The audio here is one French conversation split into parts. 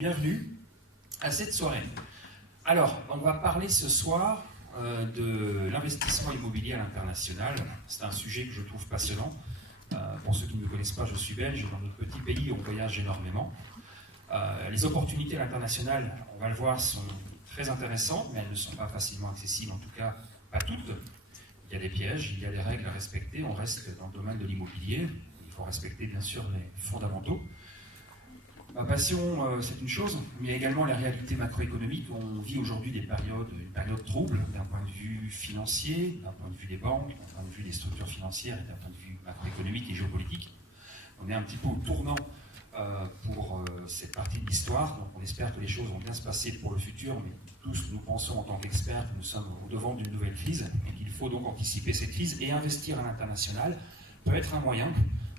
Bienvenue à cette soirée. Alors, on va parler ce soir de l'investissement immobilier à l'international. C'est un sujet que je trouve passionnant. Pour ceux qui ne me connaissent pas, je suis belge. Dans notre petit pays, on voyage énormément. Les opportunités à l'international, on va le voir, sont très intéressantes, mais elles ne sont pas facilement accessibles, en tout cas pas toutes. Il y a des pièges, il y a des règles à respecter. On reste dans le domaine de l'immobilier. Il faut respecter bien sûr les fondamentaux. Ma passion, c'est une chose, mais également la réalité macroéconomique. On vit aujourd'hui une période trouble d'un point de vue financier, d'un point de vue des banques, d'un point de vue des structures financières et d'un point de vue macroéconomique et géopolitique. On est un petit peu au tournant pour cette partie de l'histoire, donc on espère que les choses vont bien se passer pour le futur, mais tous nous pensons en tant qu'experts que nous sommes au devant d'une nouvelle crise et qu'il faut donc anticiper cette crise et investir à l'international peut être un moyen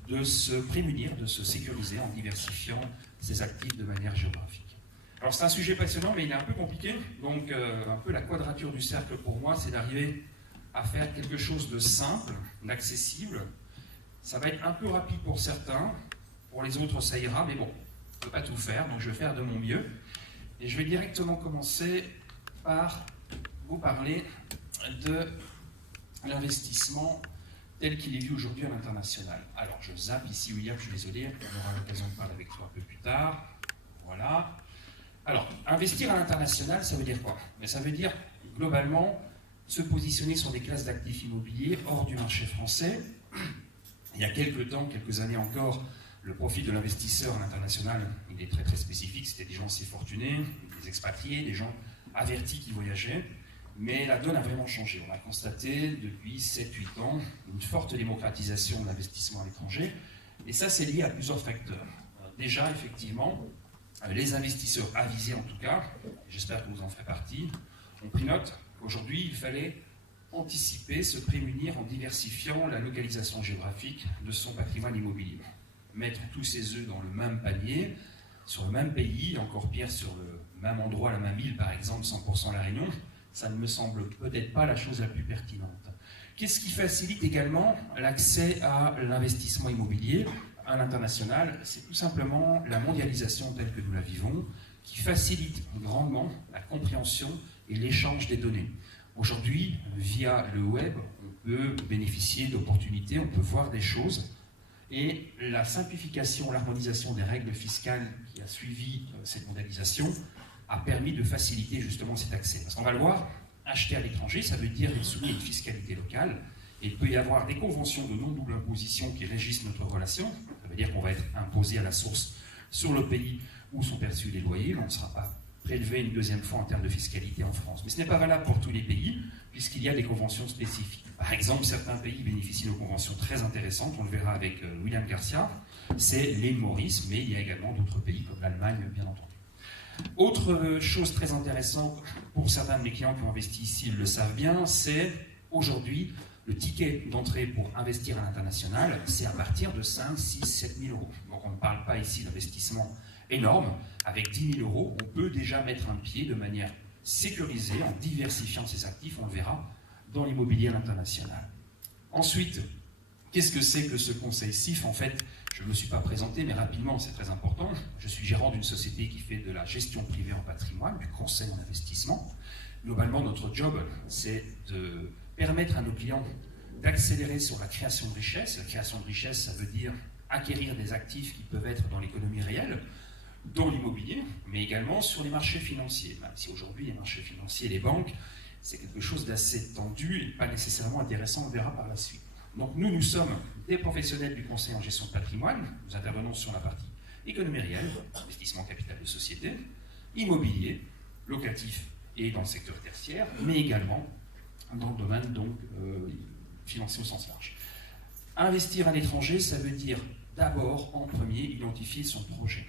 de se prémunir, de se sécuriser en diversifiant ses actifs de manière géographique. Alors c'est un sujet passionnant, mais il est un peu compliqué, donc un peu la quadrature du cercle pour moi, c'est d'arriver à faire quelque chose de simple, d'accessible. Ça va être un peu rapide pour certains, pour les autres ça ira, mais bon, on ne peut pas tout faire, donc je vais faire de mon mieux. Et je vais directement commencer par vous parler de l'investissement tel qu'il est vu aujourd'hui à l'international. Alors, je zappe ici, William, je suis désolé, on aura l'occasion de parler avec toi un peu plus tard. Voilà. Alors, investir à l'international, ça veut dire quoi? Mais ça veut dire, globalement, se positionner sur des classes d'actifs immobiliers hors du marché français. Il y a quelques années encore, le profil de l'investisseur à l'international, il est très très spécifique. C'était des gens assez fortunés, des expatriés, des gens avertis qui voyageaient. Mais la donne a vraiment changé. On a constaté depuis 7-8 ans une forte démocratisation de l'investissement à l'étranger. Et ça, c'est lié à plusieurs facteurs. Déjà, effectivement, les investisseurs avisés en tout cas, j'espère que vous en ferez partie, ont pris note qu'aujourd'hui, il fallait anticiper, se prémunir en diversifiant la localisation géographique de son patrimoine immobilier. Mettre tous ses œufs dans le même panier, sur le même pays, encore pire sur le même endroit, la même île, par exemple, 100% La Réunion, ça ne me semble peut-être pas la chose la plus pertinente. Qu'est-ce qui facilite également l'accès à l'investissement immobilier à l'international? C'est tout simplement la mondialisation telle que nous la vivons, qui facilite grandement la compréhension et l'échange des données. Aujourd'hui, via le web, on peut bénéficier d'opportunités, on peut voir des choses, et la simplification, l'harmonisation des règles fiscales qui a suivi cette mondialisation a permis de faciliter justement cet accès. Parce qu'on va le voir, acheter à l'étranger, ça veut dire être soumis à une fiscalité locale, et il peut y avoir des conventions de non-double imposition qui régissent notre relation. Ça veut dire qu'on va être imposé à la source sur le pays où sont perçus les loyers, mais on ne sera pas prélevé une deuxième fois en termes de fiscalité en France. Mais ce n'est pas valable pour tous les pays, puisqu'il y a des conventions spécifiques. Par exemple, certains pays bénéficient de conventions très intéressantes, on le verra avec William Garcia, c'est l'île Maurice, mais il y a également d'autres pays comme l'Allemagne, bien entendu. Autre chose très intéressante pour certains de mes clients qui ont investi ici, ils le savent bien, c'est aujourd'hui le ticket d'entrée pour investir à l'international, c'est à partir de 5, 6, 7 000 euros. Donc on ne parle pas ici d'investissement énorme. Avec 10 000 euros, on peut déjà mettre un pied de manière sécurisée en diversifiant ses actifs, on le verra, dans l'immobilier à l'international. Ensuite, qu'est-ce que c'est que ce conseil CIF? En fait, je ne me suis pas présenté, mais rapidement, c'est très important. Je suis gérant d'une société qui fait de la gestion privée en patrimoine, du conseil en investissement. Globalement, notre job, c'est de permettre à nos clients d'accélérer sur la création de richesse. La création de richesse, ça veut dire acquérir des actifs qui peuvent être dans l'économie réelle, dans l'immobilier, mais également sur les marchés financiers. Même si aujourd'hui, les marchés financiers et les banques, c'est quelque chose d'assez tendu et pas nécessairement intéressant, on verra par la suite. Donc nous sommes des professionnels du conseil en gestion de patrimoine, nous intervenons sur la partie économie réelle, investissement capital de société, immobilier, locatif et dans le secteur tertiaire, mais également dans le domaine donc, financier au sens large. Investir à l'étranger, ça veut dire d'abord, en premier, identifier son projet.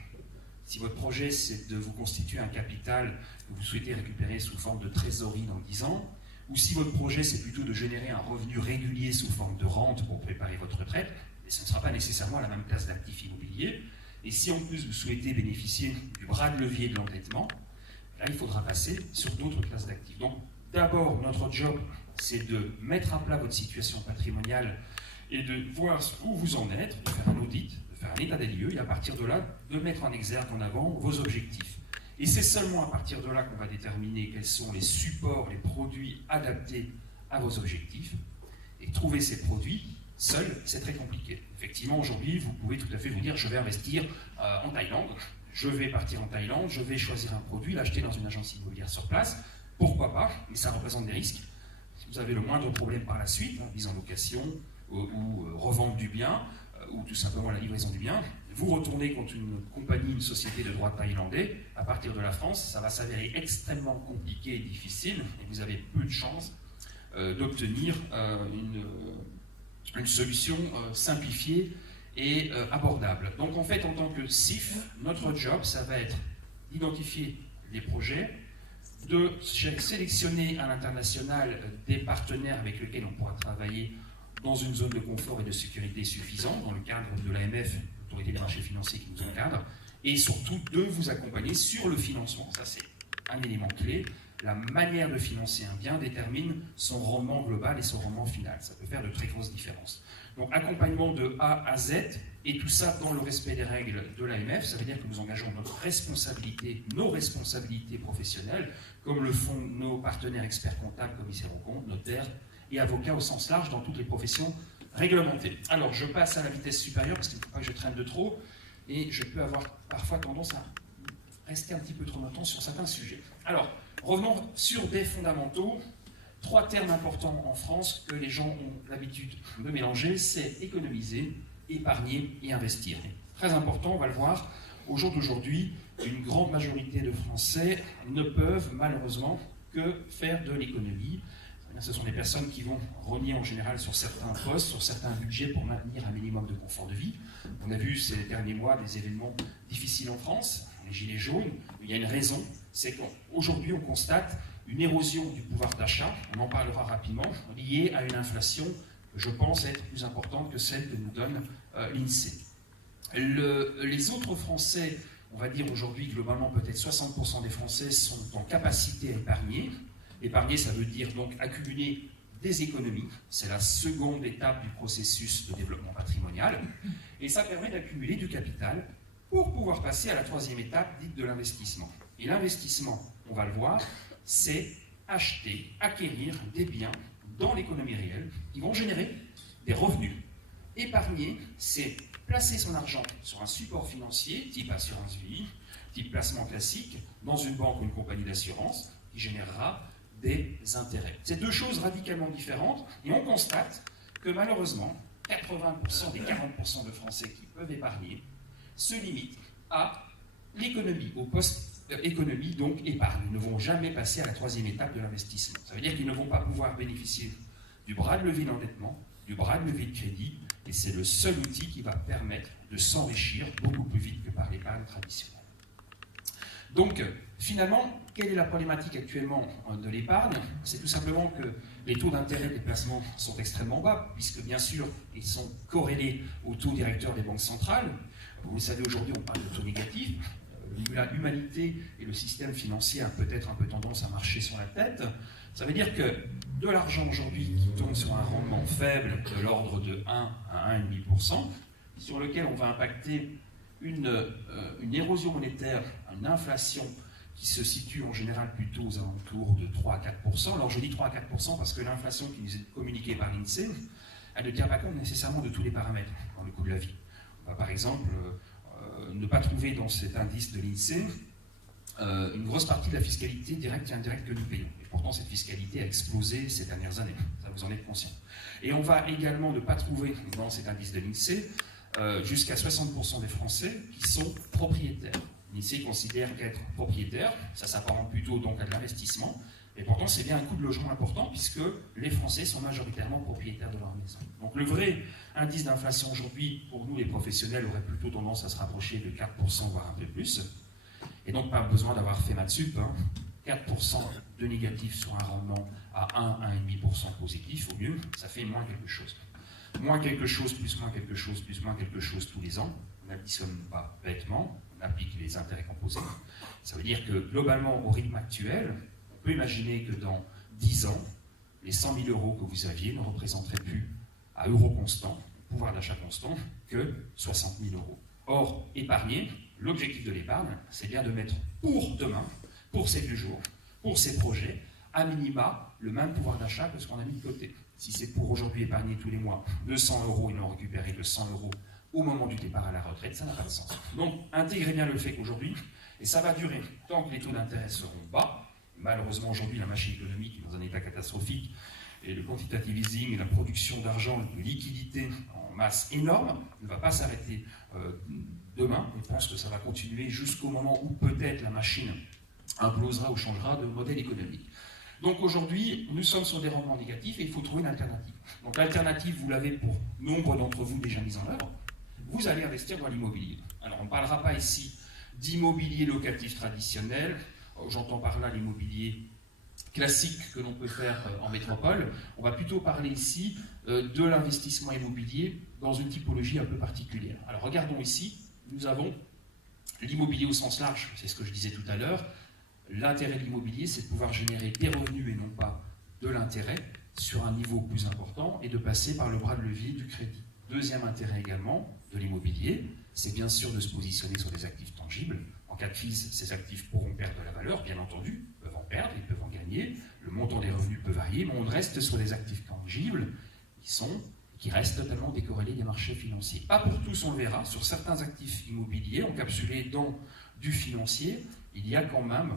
Si votre projet, c'est de vous constituer un capital que vous souhaitez récupérer sous forme de trésorerie dans 10 ans, ou si votre projet, c'est plutôt de générer un revenu régulier sous forme de rente pour préparer votre retraite, mais ce ne sera pas nécessairement la même classe d'actifs immobiliers. Et si en plus vous souhaitez bénéficier du bras de levier de l'endettement, là, il faudra passer sur d'autres classes d'actifs. Donc, d'abord, notre job, c'est de mettre à plat votre situation patrimoniale et de voir où vous en êtes, de faire un audit, de faire un état des lieux, et à partir de là, de mettre en exergue en avant vos objectifs. Et c'est seulement à partir de là qu'on va déterminer quels sont les supports, les produits adaptés à vos objectifs. Et trouver ces produits, seul, c'est très compliqué. Effectivement, aujourd'hui, vous pouvez tout à fait vous dire, je vais investir en Thaïlande, je vais partir en Thaïlande, je vais choisir un produit, l'acheter dans une agence immobilière sur place, pourquoi pas, mais ça représente des risques. Si vous avez le moindre problème par la suite, mise en location, ou revente du bien, ou tout simplement la livraison du bien, vous retournez contre une compagnie, une société de droit thaïlandais, à partir de la France, ça va s'avérer extrêmement compliqué et difficile, et vous avez peu de chances d'obtenir une solution simplifiée et abordable. Donc en fait, en tant que CIF, notre job, ça va être d'identifier les projets, de sélectionner à l'international des partenaires avec lesquels on pourra travailler dans une zone de confort et de sécurité suffisante, dans le cadre de l'AMF, l'autorité des marchés financiers qui nous encadre, et surtout de vous accompagner sur le financement. Ça, c'est un élément clé. La manière de financer un bien détermine son rendement global et son rendement final. Ça peut faire de très grosses différences. Donc, accompagnement de A à Z, et tout ça dans le respect des règles de l'AMF, ça veut dire que nous engageons notre responsabilité, nos responsabilités professionnelles, comme le font nos partenaires experts comptables, commissaires aux comptes, notaires et avocats au sens large dans toutes les professions réglementées. Alors, je passe à la vitesse supérieure parce qu'il ne faut pas que je traîne de trop, et je peux avoir parfois tendance à rester un petit peu trop longtemps sur certains sujets. Alors, revenons sur des fondamentaux. 3 termes importants en France que les gens ont l'habitude de mélanger, c'est économiser, épargner et investir. Très important, on va le voir, au jour d'aujourd'hui, une grande majorité de Français ne peuvent malheureusement que faire de l'économie. Ce sont des personnes qui vont rogner en général sur certains postes, sur certains budgets pour maintenir un minimum de confort de vie. On a vu ces derniers mois des événements difficiles en France, les gilets jaunes. Il y a une raison, c'est qu'aujourd'hui on constate une érosion du pouvoir d'achat, on en parlera rapidement, liée à une inflation, je pense, être plus importante que celle que nous donne l'INSEE. Les autres Français, on va dire aujourd'hui globalement peut-être 60% des Français sont en capacité à épargner. Épargner, ça veut dire donc accumuler des économies. C'est la seconde étape du processus de développement patrimonial. Et ça permet d'accumuler du capital pour pouvoir passer à la 3e étape dite de l'investissement. Et l'investissement, on va le voir, c'est acheter, acquérir des biens dans l'économie réelle qui vont générer des revenus. Épargner, c'est placer son argent sur un support financier, type assurance vie, type placement classique, dans une banque ou une compagnie d'assurance, qui générera des intérêts. C'est 2 choses radicalement différentes, et on constate que malheureusement, 80% des 40% de Français qui peuvent épargner se limitent à l'économie, au poste économie, donc épargne. Ils ne vont jamais passer à la 3e étape de l'investissement. Ça veut dire qu'ils ne vont pas pouvoir bénéficier du bras de levier d'endettement, du bras de levier de crédit, et c'est le seul outil qui va permettre de s'enrichir beaucoup plus vite que par l'épargne traditionnelle. Donc, finalement, quelle est la problématique actuellement de l'épargne? C'est tout simplement que les taux d'intérêt des placements sont extrêmement bas, puisque bien sûr, ils sont corrélés au taux directeur des banques centrales. Vous le savez, aujourd'hui, on parle de taux négatifs. L'humanité et le système financier a peut-être un peu tendance à marcher sur la tête. Ça veut dire que de l'argent aujourd'hui qui tombe sur un rendement faible de l'ordre de 1 à 1,5%, sur lequel on va impacter une érosion monétaire, une inflation qui se situe en général plutôt aux alentours de 3 à 4%. Alors je dis 3 à 4% parce que l'inflation qui nous est communiquée par l'INSEE, elle ne tient pas compte nécessairement de tous les paramètres dans le coût de la vie. On va par exemple ne pas trouver dans cet indice de l'INSEE une grosse partie de la fiscalité directe et indirecte que nous payons. Et pourtant, cette fiscalité a explosé ces dernières années. Ça, vous en êtes conscient. Et on va également ne pas trouver dans cet indice de l'INSEE jusqu'à 60% des Français qui sont propriétaires. L'INSEE considère qu'être propriétaire, ça s'apparente plutôt donc à de l'investissement. Et pourtant, c'est bien un coût de logement important puisque les Français sont majoritairement propriétaires de leur maison. Donc le vrai indice d'inflation aujourd'hui, pour nous les professionnels, aurait plutôt tendance à se rapprocher de 4%, voire un peu plus. Et donc pas besoin d'avoir fait maths sup, 4% de négatif sur un rendement à 1 à 1,5% positif, au mieux, ça fait moins quelque chose. Moins quelque chose, plus moins quelque chose, plus moins quelque chose tous les ans. On n'additionne pas bêtement, on applique les intérêts composés. Ça veut dire que globalement, au rythme actuel, on peut imaginer que dans 10 ans, les 100 000 euros que vous aviez ne représenteraient plus, à euros constants, pouvoir d'achat constant, que 60 000 euros. Or, épargner, l'objectif de l'épargne, c'est bien de mettre pour demain, pour ces 2 jours, pour ces projets, à minima, le même pouvoir d'achat que ce qu'on a mis de côté. Si c'est pour aujourd'hui épargner tous les mois 200 € et non récupérer que 100 € au moment du départ à la retraite, ça n'a pas de sens. Donc, intégrez bien le fait qu'aujourd'hui, et ça va durer tant que les taux d'intérêt seront bas, malheureusement aujourd'hui la machine économique est dans un état catastrophique, et le quantitative easing et la production d'argent, de liquidité en masse énorme, ne va pas s'arrêter demain. On pense que ça va continuer jusqu'au moment où peut-être la machine implosera ou changera de modèle économique. Donc aujourd'hui, nous sommes sur des rendements négatifs et il faut trouver une alternative. Donc l'alternative, vous l'avez pour nombre d'entre vous déjà mise en œuvre, vous allez investir dans l'immobilier. Alors on ne parlera pas ici d'immobilier locatif traditionnel, j'entends par là l'immobilier classique que l'on peut faire en métropole. On va plutôt parler ici de l'investissement immobilier dans une typologie un peu particulière. Alors regardons ici, nous avons l'immobilier au sens large, c'est ce que je disais tout à l'heure. L'intérêt de l'immobilier, c'est de pouvoir générer des revenus et non pas de l'intérêt sur un niveau plus important et de passer par le bras de levier du crédit. Deuxième intérêt également de l'immobilier, c'est bien sûr de se positionner sur des actifs tangibles. En cas de crise, ces actifs pourront perdre de la valeur, bien entendu, ils peuvent en perdre, ils peuvent en gagner, le montant des revenus peut varier, mais on reste sur des actifs tangibles qui restent totalement décorrélés des marchés financiers. Pas pour tous, on le verra, sur certains actifs immobiliers encapsulés dans du financier, il y a quand même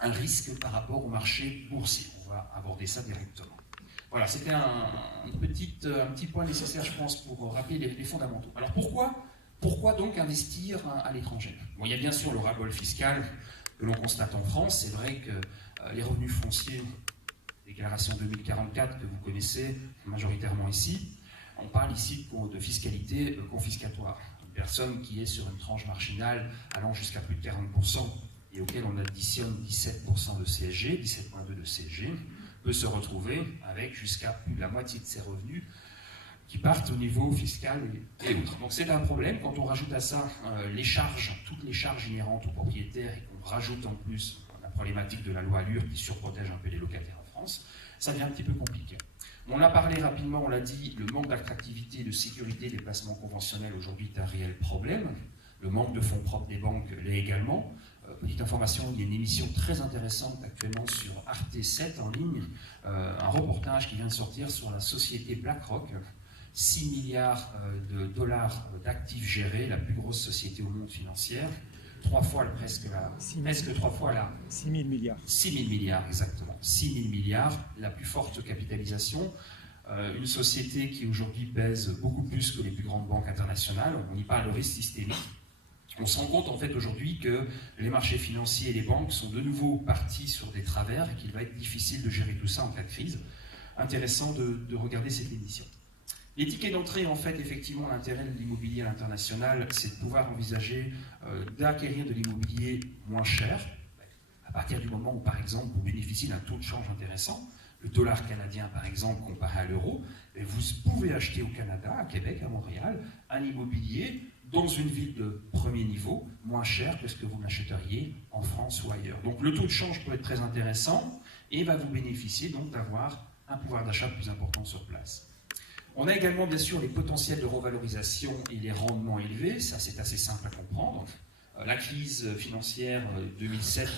un risque par rapport au marché boursier. On va aborder ça directement. Voilà, c'était un petit point nécessaire, je pense, pour rappeler les fondamentaux. Alors pourquoi donc investir à l'étranger? Bon, il y a bien sûr le ras-le-bol fiscal que l'on constate en France. C'est vrai que les revenus fonciers, déclaration 2044 que vous connaissez majoritairement ici, on parle ici de fiscalité confiscatoire. Une personne qui est sur une tranche marginale allant jusqu'à plus de 40%, et auquel on additionne 17% de CSG, 17,2% de CSG, peut se retrouver avec jusqu'à plus de la moitié de ses revenus qui partent au niveau fiscal et autres. Donc c'est un problème. Quand on rajoute à ça les charges, toutes les charges inhérentes aux propriétaires et qu'on rajoute en plus la problématique de la loi Allure qui surprotège un peu les locataires en France, ça devient un petit peu compliqué. On l'a parlé rapidement, on l'a dit, le manque d'attractivité et de sécurité des placements conventionnels aujourd'hui est un réel problème. Le manque de fonds propres des banques l'est également. Petite information, il y a une émission très intéressante actuellement sur Arte 7 en ligne, un reportage qui vient de sortir sur la société BlackRock, 6 milliards de dollars d'actifs gérés, la plus grosse société au monde financière, 6 000 milliards. 6 000 milliards, exactement. 6 000 milliards, la plus forte capitalisation. Une société qui aujourd'hui pèse beaucoup plus que les plus grandes banques internationales. On y parle de risque systémique. On se rend compte en fait aujourd'hui que les marchés financiers et les banques sont de nouveau partis sur des travers et qu'il va être difficile de gérer tout ça en cas de crise. Intéressant de regarder cette édition. Les tickets d'entrée, en fait, effectivement, l'intérêt de l'immobilier à l'international, c'est de pouvoir envisager d'acquérir de l'immobilier moins cher, à partir du moment où, par exemple, vous bénéficiez d'un taux de change intéressant, le dollar canadien, par exemple, comparé à l'euro, vous pouvez acheter au Canada, à Québec, à Montréal, un immobilier dans une ville de premier niveau, moins cher que ce que vous l'achèteriez en France ou ailleurs. Donc le taux de change peut être très intéressant et va vous bénéficier donc d'avoir un pouvoir d'achat plus important sur place. On a également bien sûr les potentiels de revalorisation et les rendements élevés, ça c'est assez simple à comprendre. La crise financière 2007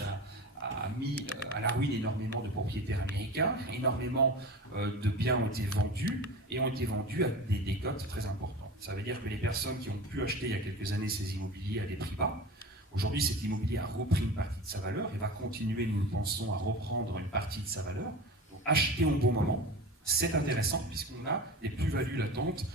a mis à la ruine énormément de propriétaires américains, énormément de biens ont été vendus et ont été vendus à des cotes très importantes. Ça veut dire que les personnes qui ont pu acheter il y a quelques années ces immobiliers à des prix bas, aujourd'hui cet immobilier a repris une partie de sa valeur et va continuer, nous le pensons, à reprendre une partie de sa valeur. Donc acheter au bon moment, c'est intéressant puisqu'on a des plus-values latentes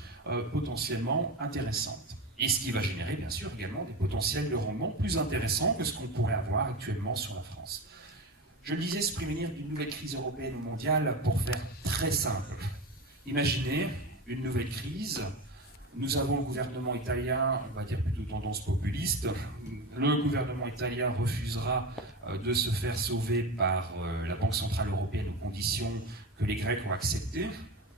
potentiellement intéressantes. Et ce qui va générer bien sûr également des potentiels de rendement plus intéressants que ce qu'on pourrait avoir actuellement sur la France. Je le disais, se prémunir d'une nouvelle crise européenne ou mondiale, pour faire très simple. Imaginez une nouvelle crise. Nous avons le gouvernement italien, on va dire plutôt tendance populiste. Le gouvernement italien refusera de se faire sauver par la Banque Centrale Européenne aux conditions que les Grecs ont acceptées.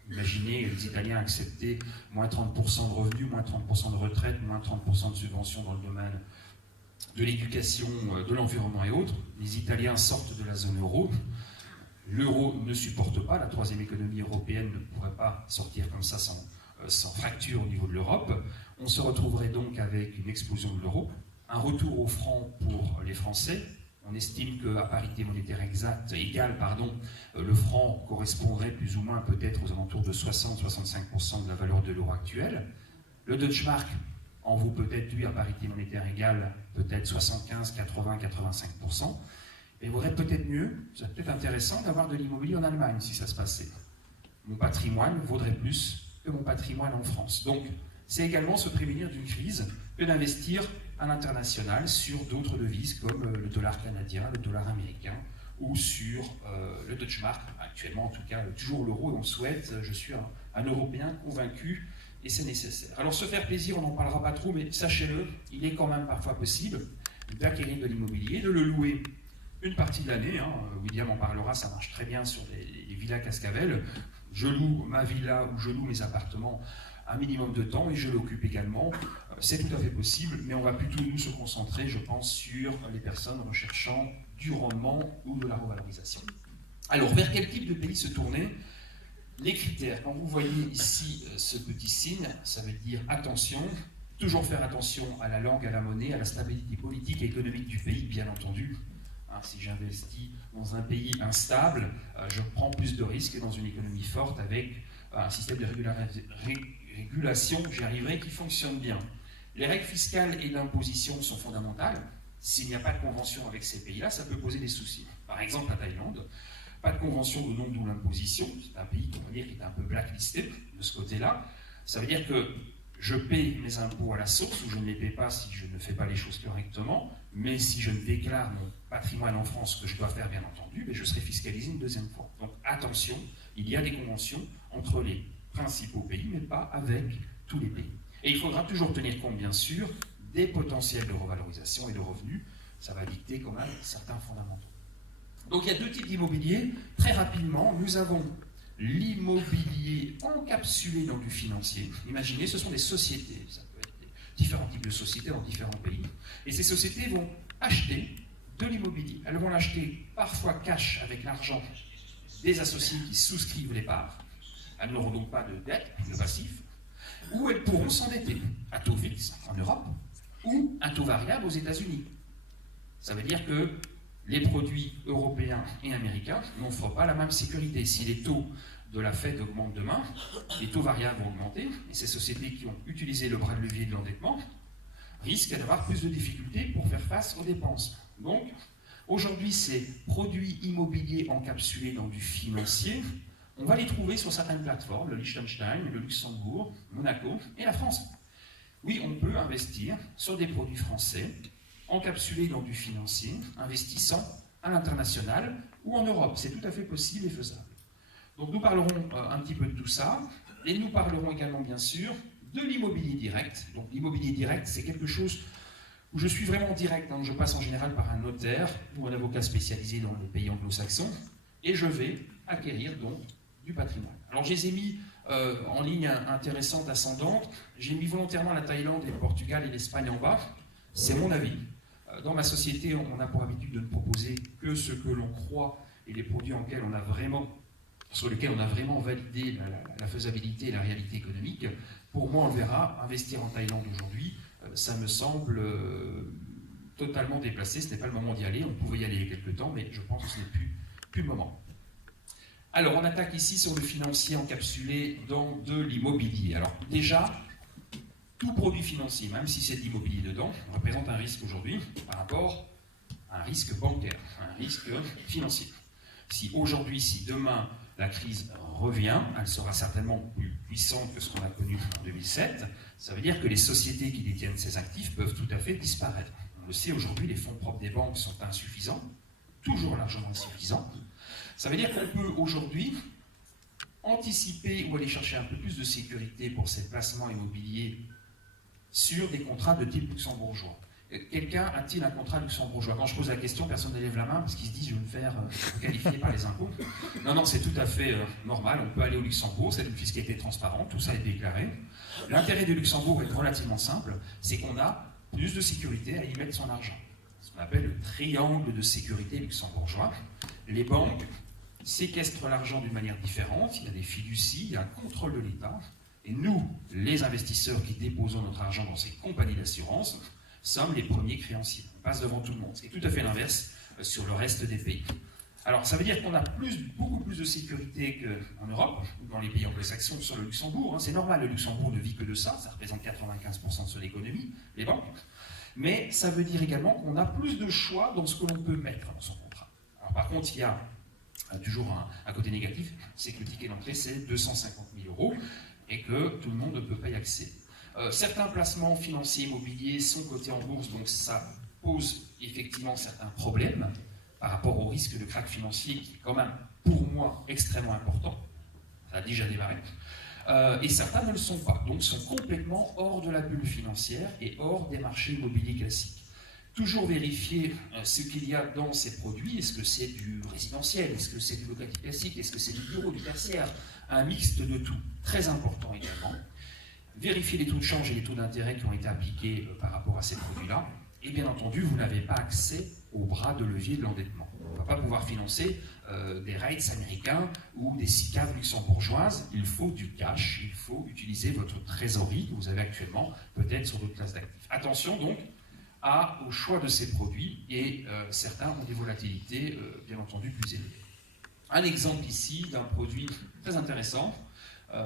Imaginez les Italiens accepter moins 30% de revenus, moins 30% de retraite, moins 30% de subventions dans le domaine de l'éducation, de l'environnement et autres. Les Italiens sortent de la zone euro. L'euro ne supporte pas, la troisième économie européenne ne pourrait pas sortir comme ça sans fracture au niveau de l'Europe. On se retrouverait donc avec une explosion de l'euro, un retour au franc pour les Français. On estime qu'à parité monétaire exacte, égale, le franc correspondrait plus ou moins peut-être aux alentours de 60-65% de la valeur de l'euro actuel. Le Deutsche Mark en vaut peut-être, lui, à parité monétaire égale, peut-être 75, 80, 85%. Et il vaudrait peut-être mieux, c'est peut-être intéressant d'avoir de l'immobilier en Allemagne si ça se passait. Mon patrimoine vaudrait plus que mon patrimoine en France. Donc, c'est également se prémunir d'une crise que d'investir à l'international sur d'autres devises comme le dollar canadien, le dollar américain ou sur le Deutsche Mark, actuellement en tout cas toujours l'euro, et on souhaite, je suis un Européen convaincu et c'est nécessaire. Alors se faire plaisir, on n'en parlera pas trop, mais sachez-le, il est quand même parfois possible d'acquérir de l'immobilier, de le louer une partie de l'année, William en parlera, ça marche très bien sur les villas Cascavel. Je loue ma villa ou je loue mes appartements un minimum de temps et je l'occupe également. C'est tout à fait possible, mais on va plutôt nous se concentrer, je pense, sur les personnes recherchant du rendement ou de la revalorisation. Alors, vers quel type de pays se tourner? Les critères, quand vous voyez ici ce petit signe, ça veut dire attention, toujours faire attention à la langue, à la monnaie, à la stabilité politique et économique du pays, bien entendu. Si j'investis dans un pays instable, je prends plus de risques que dans une économie forte avec un système de régulation, j'y arriverai, qui fonctionne bien. Les règles fiscales et d'imposition sont fondamentales. S'il n'y a pas de convention avec ces pays-là, ça peut poser des soucis. Par exemple, la Thaïlande, pas de convention de non-double imposition, c'est un pays qu'on va dire qui est un peu blacklisté de ce côté-là. Ça veut dire que je paie mes impôts à la source, ou je ne les paie pas si je ne fais pas les choses correctement, mais si je ne déclare mon patrimoine en France, ce que je dois faire bien entendu, je serai fiscalisé une deuxième fois. Donc attention, il y a des conventions entre les principaux pays, mais pas avec tous les pays. Et il faudra toujours tenir compte, bien sûr, des potentiels de revalorisation et de revenus. Ça va dicter quand même certains fondamentaux. Donc il y a deux types d'immobilier. Très rapidement, nous avons l'immobilier encapsulé dans du financier. Imaginez, ce sont des sociétés. Ça peut être différents types de sociétés dans différents pays. Et ces sociétés vont acheter de l'immobilier. Elles vont l'acheter parfois cash avec l'argent des associés qui souscrivent les parts. Elles n'auront donc pas de dette, de passif. Ou elles pourront s'endetter à taux fixe en Europe ou à taux variable aux États-Unis. Ça veut dire que les produits européens et américains n'offrent pas la même sécurité. Si les taux de la Fed augmentent demain, les taux variables vont augmenter, et ces sociétés qui ont utilisé le bras de levier de l'endettement risquent d'avoir plus de difficultés pour faire face aux dépenses. Donc, aujourd'hui, ces produits immobiliers encapsulés dans du financier, on va les trouver sur certaines plateformes, le Liechtenstein, le Luxembourg, Monaco et la France. Oui, on peut investir sur des produits français encapsulés dans du financier, investissant à l'international ou en Europe. C'est tout à fait possible et faisable. Donc nous parlerons un petit peu de tout ça, et nous parlerons également, bien sûr, de l'immobilier direct. Donc l'immobilier direct, c'est quelque chose où je suis vraiment direct, je passe en général par un notaire ou un avocat spécialisé dans les pays anglo-saxons, et je vais acquérir donc du patrimoine. Alors je les ai mis en ligne intéressante, ascendante. J'ai mis volontairement la Thaïlande, le Portugal et l'Espagne en bas. C'est mon avis. Dans ma société, on a pour habitude de ne proposer que ce que l'on croit et les produits sur lesquels on a vraiment validé la faisabilité et la réalité économique. Pour moi, on le verra, investir en Thaïlande aujourd'hui, ça me semble totalement déplacé. Ce n'est pas le moment d'y aller. On pouvait y aller il y a quelques temps, mais je pense que ce n'est plus le moment. Alors, on attaque ici sur le financier encapsulé dans de l'immobilier. Alors, déjà, tout produit financier, même si c'est de l'immobilier dedans, représente un risque aujourd'hui par rapport à un risque bancaire, un risque financier. Si demain, la crise revient, elle sera certainement plus puissante que ce qu'on a connu en 2007, ça veut dire que les sociétés qui détiennent ces actifs peuvent tout à fait disparaître. On le sait aujourd'hui, les fonds propres des banques sont insuffisants, toujours largement insuffisants. Ça veut dire qu'on peut aujourd'hui anticiper ou aller chercher un peu plus de sécurité pour ces placements immobiliers sur des contrats de type luxembourgeois. Quelqu'un a-t-il un contrat luxembourgeois? Quand je pose la question, personne ne lève la main parce qu'ils se disent « je vais me faire qualifier par les impôts ». Non, c'est tout à fait normal. On peut aller au Luxembourg, c'est une fiscalité transparente, tout ça est déclaré. L'intérêt du Luxembourg est relativement simple, c'est qu'on a plus de sécurité à y mettre son argent. Ce qu'on appelle le triangle de sécurité luxembourgeois. Les banques séquestrent l'argent d'une manière différente, il y a des fiducies, il y a un contrôle de l'État. Et nous, les investisseurs qui déposons notre argent dans ces compagnies d'assurance, sommes les premiers créanciers. On passe devant tout le monde. C'est tout à fait l'inverse sur le reste des pays. Alors, ça veut dire qu'on a beaucoup plus de sécurité qu'en Europe, ou dans les pays anglo-saxons, sur le Luxembourg. C'est normal, le Luxembourg ne vit que de ça représente 95% de son économie, les banques. Mais ça veut dire également qu'on a plus de choix dans ce que l'on peut mettre dans son contrat. Alors, par contre, il y a toujours un côté négatif, c'est que le ticket d'entrée, c'est 250 000 € et que tout le monde ne peut pas y accéder. Certains placements financiers immobiliers sont cotés en bourse, donc ça pose effectivement certains problèmes par rapport au risque de krach financier qui est quand même, pour moi, extrêmement important. Ça a déjà démarré. Et certains ne le sont pas, donc sont complètement hors de la bulle financière et hors des marchés immobiliers classiques. Toujours vérifier ce qu'il y a dans ces produits. Est-ce que c'est du résidentiel? Est-ce que c'est du locatif classique? Est-ce que c'est du bureau, du tertiaire? Un mixte de tout. Très important également. Vérifier les taux de change et les taux d'intérêt qui ont été appliqués par rapport à ces produits-là. Et bien entendu, vous n'avez pas accès au bras de levier de l'endettement. On ne va pas pouvoir financer des rates américains ou des SICAV luxembourgeoises. Il faut du cash, il faut utiliser votre trésorerie que vous avez actuellement, peut-être sur d'autres classes d'actifs. Attention donc au choix de ces produits, et certains ont des volatilités bien entendu plus élevées. Un exemple ici d'un produit très intéressant,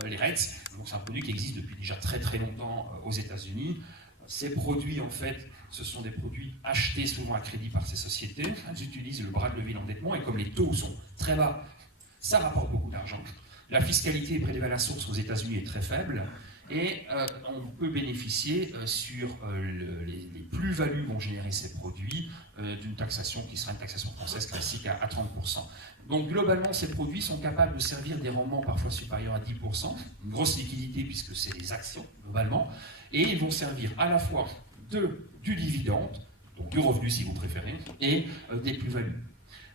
les REITs. C'est un produit qui existe depuis déjà très très longtemps aux États-Unis. Ces produits, en fait, ce sont des produits achetés souvent à crédit par ces sociétés. Elles utilisent le bras de levier d'endettement, et comme les taux sont très bas, ça rapporte beaucoup d'argent. La fiscalité prélevée à la source aux États-Unis est très faible, et on peut bénéficier sur les plus-values vont générer ces produits d'une taxation qui sera une taxation française classique à 30%. Donc globalement, ces produits sont capables de servir des rendements parfois supérieurs à 10%, une grosse liquidité puisque c'est des actions globalement, et ils vont servir à la fois du dividende, donc du revenu si vous préférez, et des plus-values.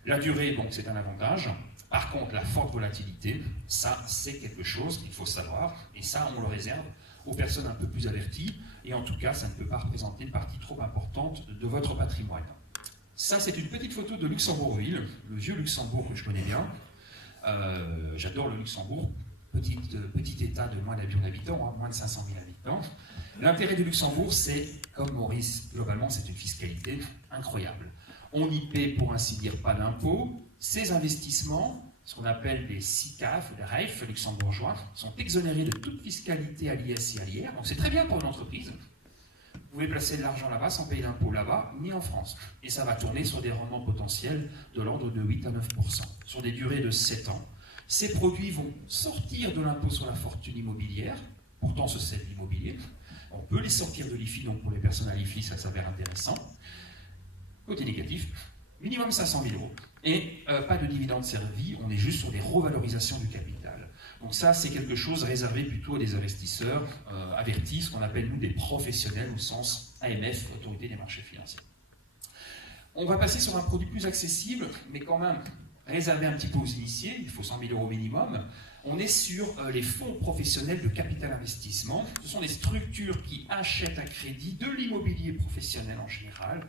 La durée, donc, c'est un avantage. Par contre, la forte volatilité, ça, c'est quelque chose qu'il faut savoir, et ça, on le réserve aux personnes un peu plus averties, et en tout cas, ça ne peut pas représenter une partie trop importante de votre patrimoine. Ça, c'est une petite photo de Luxembourgville, le vieux Luxembourg que je connais bien. J'adore le Luxembourg, petit état de moins d'un million d'habitants, moins de 500 000 habitants. L'intérêt du Luxembourg, c'est, comme Maurice, globalement, c'est une fiscalité incroyable. On y paie, pour ainsi dire, pas d'impôts. Ces investissements, ce qu'on appelle des SICAF, des REIF luxembourgeois, sont exonérés de toute fiscalité à l'IS et à l'IR. Donc c'est très bien pour une entreprise. Vous pouvez placer de l'argent là-bas sans payer d'impôts là-bas, ni en France. Et ça va tourner sur des rendements potentiels de l'ordre de 8 à 9%, sur des durées de 7 ans. Ces produits vont sortir de l'impôt sur la fortune immobilière, pourtant c'est de l'immobilier. On peut les sortir de l'IFI, donc pour les personnes à l'IFI, ça s'avère intéressant. Côté négatif, minimum 500 000 €. Et pas de dividendes servis, on est juste sur des revalorisations du capital. Donc ça, c'est quelque chose réservé plutôt à des investisseurs avertis, ce qu'on appelle nous des professionnels au sens AMF, Autorité des marchés financiers. On va passer sur un produit plus accessible, mais quand même réservé un petit peu aux initiés, il faut 100 000 € minimum. On est sur les fonds professionnels de capital investissement. Ce sont des structures qui achètent à crédit de l'immobilier professionnel en général.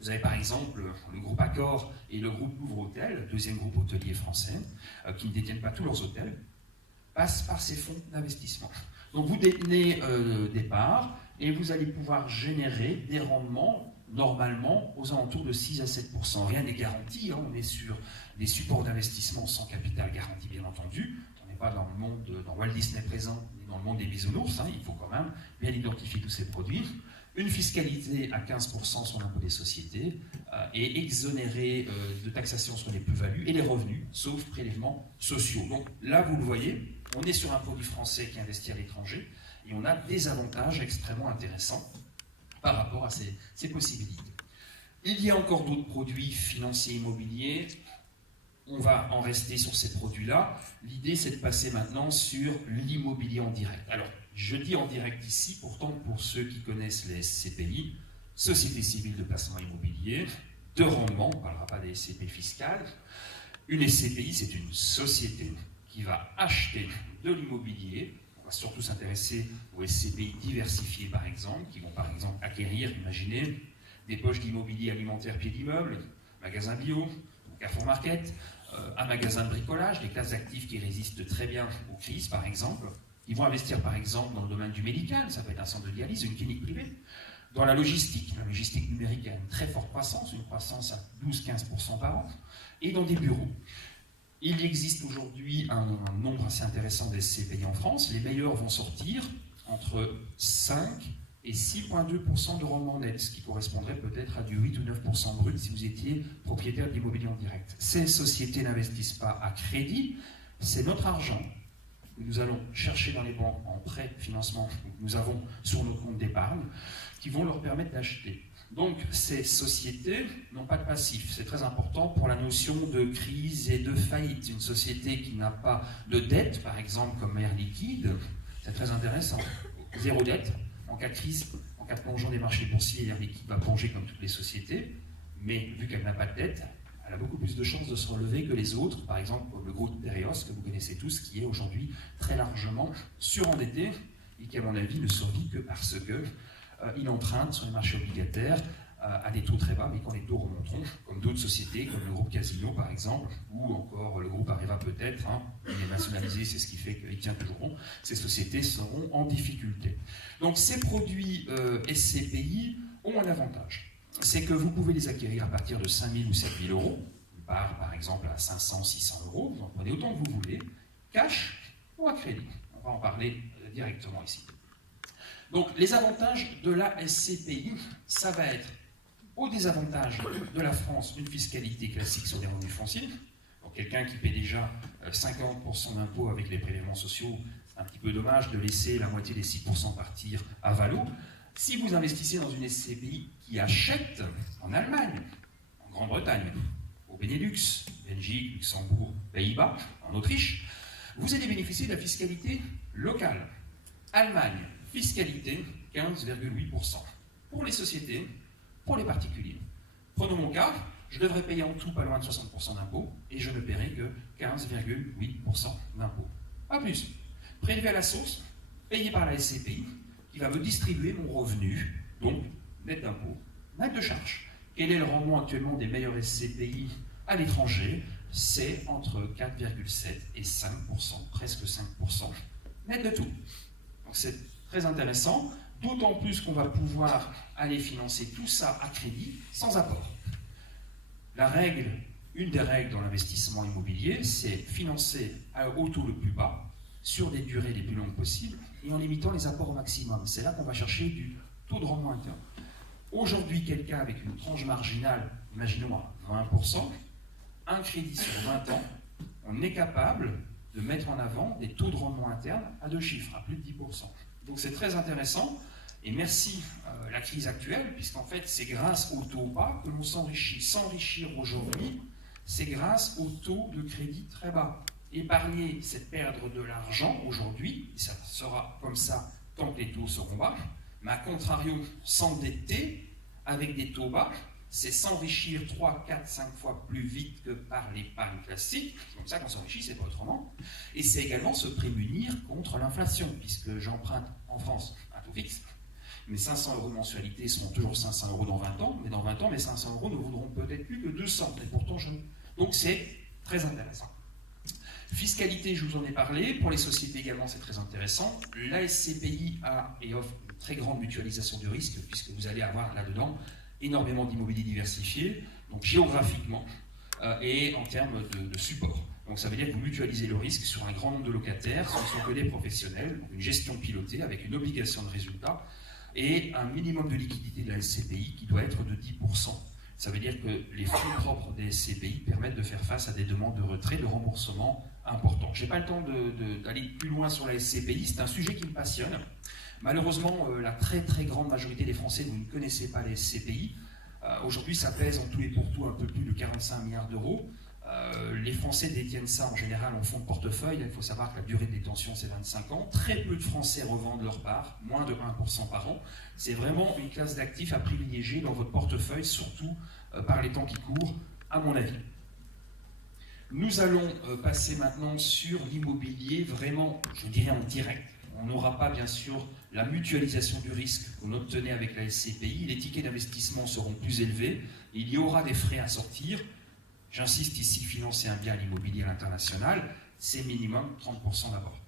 Vous avez par exemple le groupe Accor et le groupe Louvre Hôtel, deuxième groupe hôtelier français, qui ne détiennent pas tous leurs hôtels, passent par ces fonds d'investissement. Donc vous détenez des parts et vous allez pouvoir générer des rendements normalement aux alentours de 6 à 7%. Rien n'est garanti, on est sur des supports d'investissement sans capital garanti bien entendu. On n'est pas dans le monde, dans Walt Disney présent, ni dans le monde des bisounours, il faut quand même bien identifier tous ces produits. Une fiscalité à 15% sur l'impôt des sociétés et exonéré de taxation sur les plus-values et les revenus, sauf prélèvements sociaux. Donc là, vous le voyez, on est sur un produit français qui investit à l'étranger et on a des avantages extrêmement intéressants par rapport à ces possibilités. Il y a encore d'autres produits financiers immobiliers. On va en rester sur ces produits-là. L'idée, c'est de passer maintenant sur l'immobilier en direct. Alors, je dis en direct ici, pourtant pour ceux qui connaissent les SCPI, Société civile de placement immobilier, de rendement, on ne parlera pas des SCPI fiscales. Une SCPI, c'est une société qui va acheter de l'immobilier. On va surtout s'intéresser aux SCPI diversifiés par exemple, qui vont par exemple acquérir, imaginez, des poches d'immobilier alimentaire pied d'immeuble, magasin bio, Carrefour Market, un magasin de bricolage, des classes d'actifs qui résistent très bien aux crises par exemple. Ils vont investir par exemple dans le domaine du médical, ça peut être un centre de dialyse, une clinique privée. Dans la logistique numérique a une très forte croissance, une croissance à 12-15% par an, et dans des bureaux. Il existe aujourd'hui un nombre assez intéressant de SCPI en France. Les meilleurs vont sortir entre 5 et 6,2% de rendement net, ce qui correspondrait peut-être à du 8 ou 9% brut si vous étiez propriétaire d'immobilier en direct. Ces sociétés n'investissent pas à crédit, c'est notre argent que nous allons chercher dans les banques en prêt financement que nous avons sur nos comptes d'épargne qui vont leur permettre d'acheter. Donc ces sociétés n'ont pas de passif, c'est très important pour la notion de crise et de faillite. Une société qui n'a pas de dette, par exemple comme Air Liquide, c'est très intéressant. Zéro dette, en cas de crise, en cas de plongeon des marchés boursiers, Air Liquide va plonger comme toutes les sociétés, mais vu qu'elle n'a pas de dette, elle a beaucoup plus de chances de se relever que les autres, par exemple comme le groupe Tereos, que vous connaissez tous, qui est aujourd'hui très largement surendetté et qui, à mon avis, ne survit que parce qu'il emprunte sur les marchés obligataires à des taux très bas, mais quand les taux remonteront, comme d'autres sociétés, comme le groupe Casino par exemple, ou encore le groupe Areva peut-être, il est nationalisé, c'est ce qui fait qu'il tient toujours bon, ces sociétés seront en difficulté. Donc ces produits SCPI ont un avantage. C'est que vous pouvez les acquérir à partir de 5 000 ou 7 000 euros, par exemple à 500, 600 euros, vous en prenez autant que vous voulez, cash ou à crédit. On va en parler directement ici. Donc les avantages de la SCPI, ça va être au désavantage de la France, une fiscalité classique sur les revenus fonciers. Donc quelqu'un qui paie déjà 50% d'impôts avec les prélèvements sociaux, c'est un petit peu dommage de laisser la moitié des 6% partir à Valo. Si vous investissez dans une SCPI qui achète en Allemagne, en Grande-Bretagne, au Benelux, Belgique, Luxembourg, Pays-Bas, en Autriche, vous allez bénéficier de la fiscalité locale. Allemagne, fiscalité 15,8%. Pour les sociétés, pour les particuliers. Prenons mon cas, je devrais payer en tout pas loin de 60% d'impôts et je ne paierai que 15,8% d'impôts. Pas plus. Prélevé à la source, payé par la SCPI, qui va me distribuer mon revenu, donc net d'impôts, net de charges. Quel est le rendement actuellement des meilleurs SCPI à l'étranger? C'est entre 4,7 et 5%, presque 5%, net de tout. Donc c'est très intéressant, d'autant plus qu'on va pouvoir aller financer tout ça à crédit, sans apport. La règle, une des règles dans l'investissement immobilier, c'est financer au taux le plus bas, sur des durées les plus longues possibles, et en limitant les apports au maximum. C'est là qu'on va chercher du taux de rendement interne. Aujourd'hui, quelqu'un avec une tranche marginale, imaginons à 20%, un crédit sur 20 ans, on est capable de mettre en avant des taux de rendement interne à 2 chiffres, à plus de 10%. Donc c'est très intéressant, et merci la crise actuelle, puisqu'en fait c'est grâce au taux bas que l'on s'enrichit. S'enrichir aujourd'hui, c'est grâce au taux de crédit très bas. Épargner, c'est perdre de l'argent aujourd'hui, et ça sera comme ça tant que les taux seront bas, mais à contrario, s'endetter avec des taux bas, c'est s'enrichir 3, 4, 5 fois plus vite que par l'épargne classique, c'est comme ça qu'on s'enrichit, c'est pas autrement, et c'est également se prémunir contre l'inflation, puisque j'emprunte en France un taux fixe, mes 500 euros de mensualité seront toujours 500 euros dans 20 ans, mais dans 20 ans, mes 500 euros ne vaudront peut-être plus que 200, et pourtant Donc c'est très intéressant. Fiscalité, je vous en ai parlé. Pour les sociétés également, c'est très intéressant. La SCPI a et offre une très grande mutualisation du risque, puisque vous allez avoir là-dedans énormément d'immobilier diversifié, donc géographiquement et en termes de support. Donc ça veut dire que vous mutualisez le risque sur un grand nombre de locataires, ce ne sont que des professionnels, donc une gestion pilotée avec une obligation de résultat et un minimum de liquidité de la SCPI qui doit être de 10%. Ça veut dire que les fonds propres des SCPI permettent de faire face à des demandes de retrait, de remboursement importants. Je n'ai pas le temps d'aller plus loin sur la SCPI, c'est un sujet qui me passionne. Malheureusement, la très très grande majorité des Français, vous ne connaissez pas les SCPI. Aujourd'hui, ça pèse en tout et pour tout un peu plus de 45 milliards d'euros. Les Français détiennent ça en général en fonds de portefeuille. Il faut savoir que la durée de détention, c'est 25 ans. Très peu de Français revendent leur part, moins de 1% par an. C'est vraiment une classe d'actifs à privilégier dans votre portefeuille, surtout par les temps qui courent, à mon avis. Nous allons passer maintenant sur l'immobilier vraiment, je dirais, en direct. On n'aura pas, bien sûr, la mutualisation du risque qu'on obtenait avec la SCPI. Les tickets d'investissement seront plus élevés. Il y aura des frais à sortir. J'insiste ici, financer un bien à l'immobilier à l'international, c'est minimum 30% d'apport.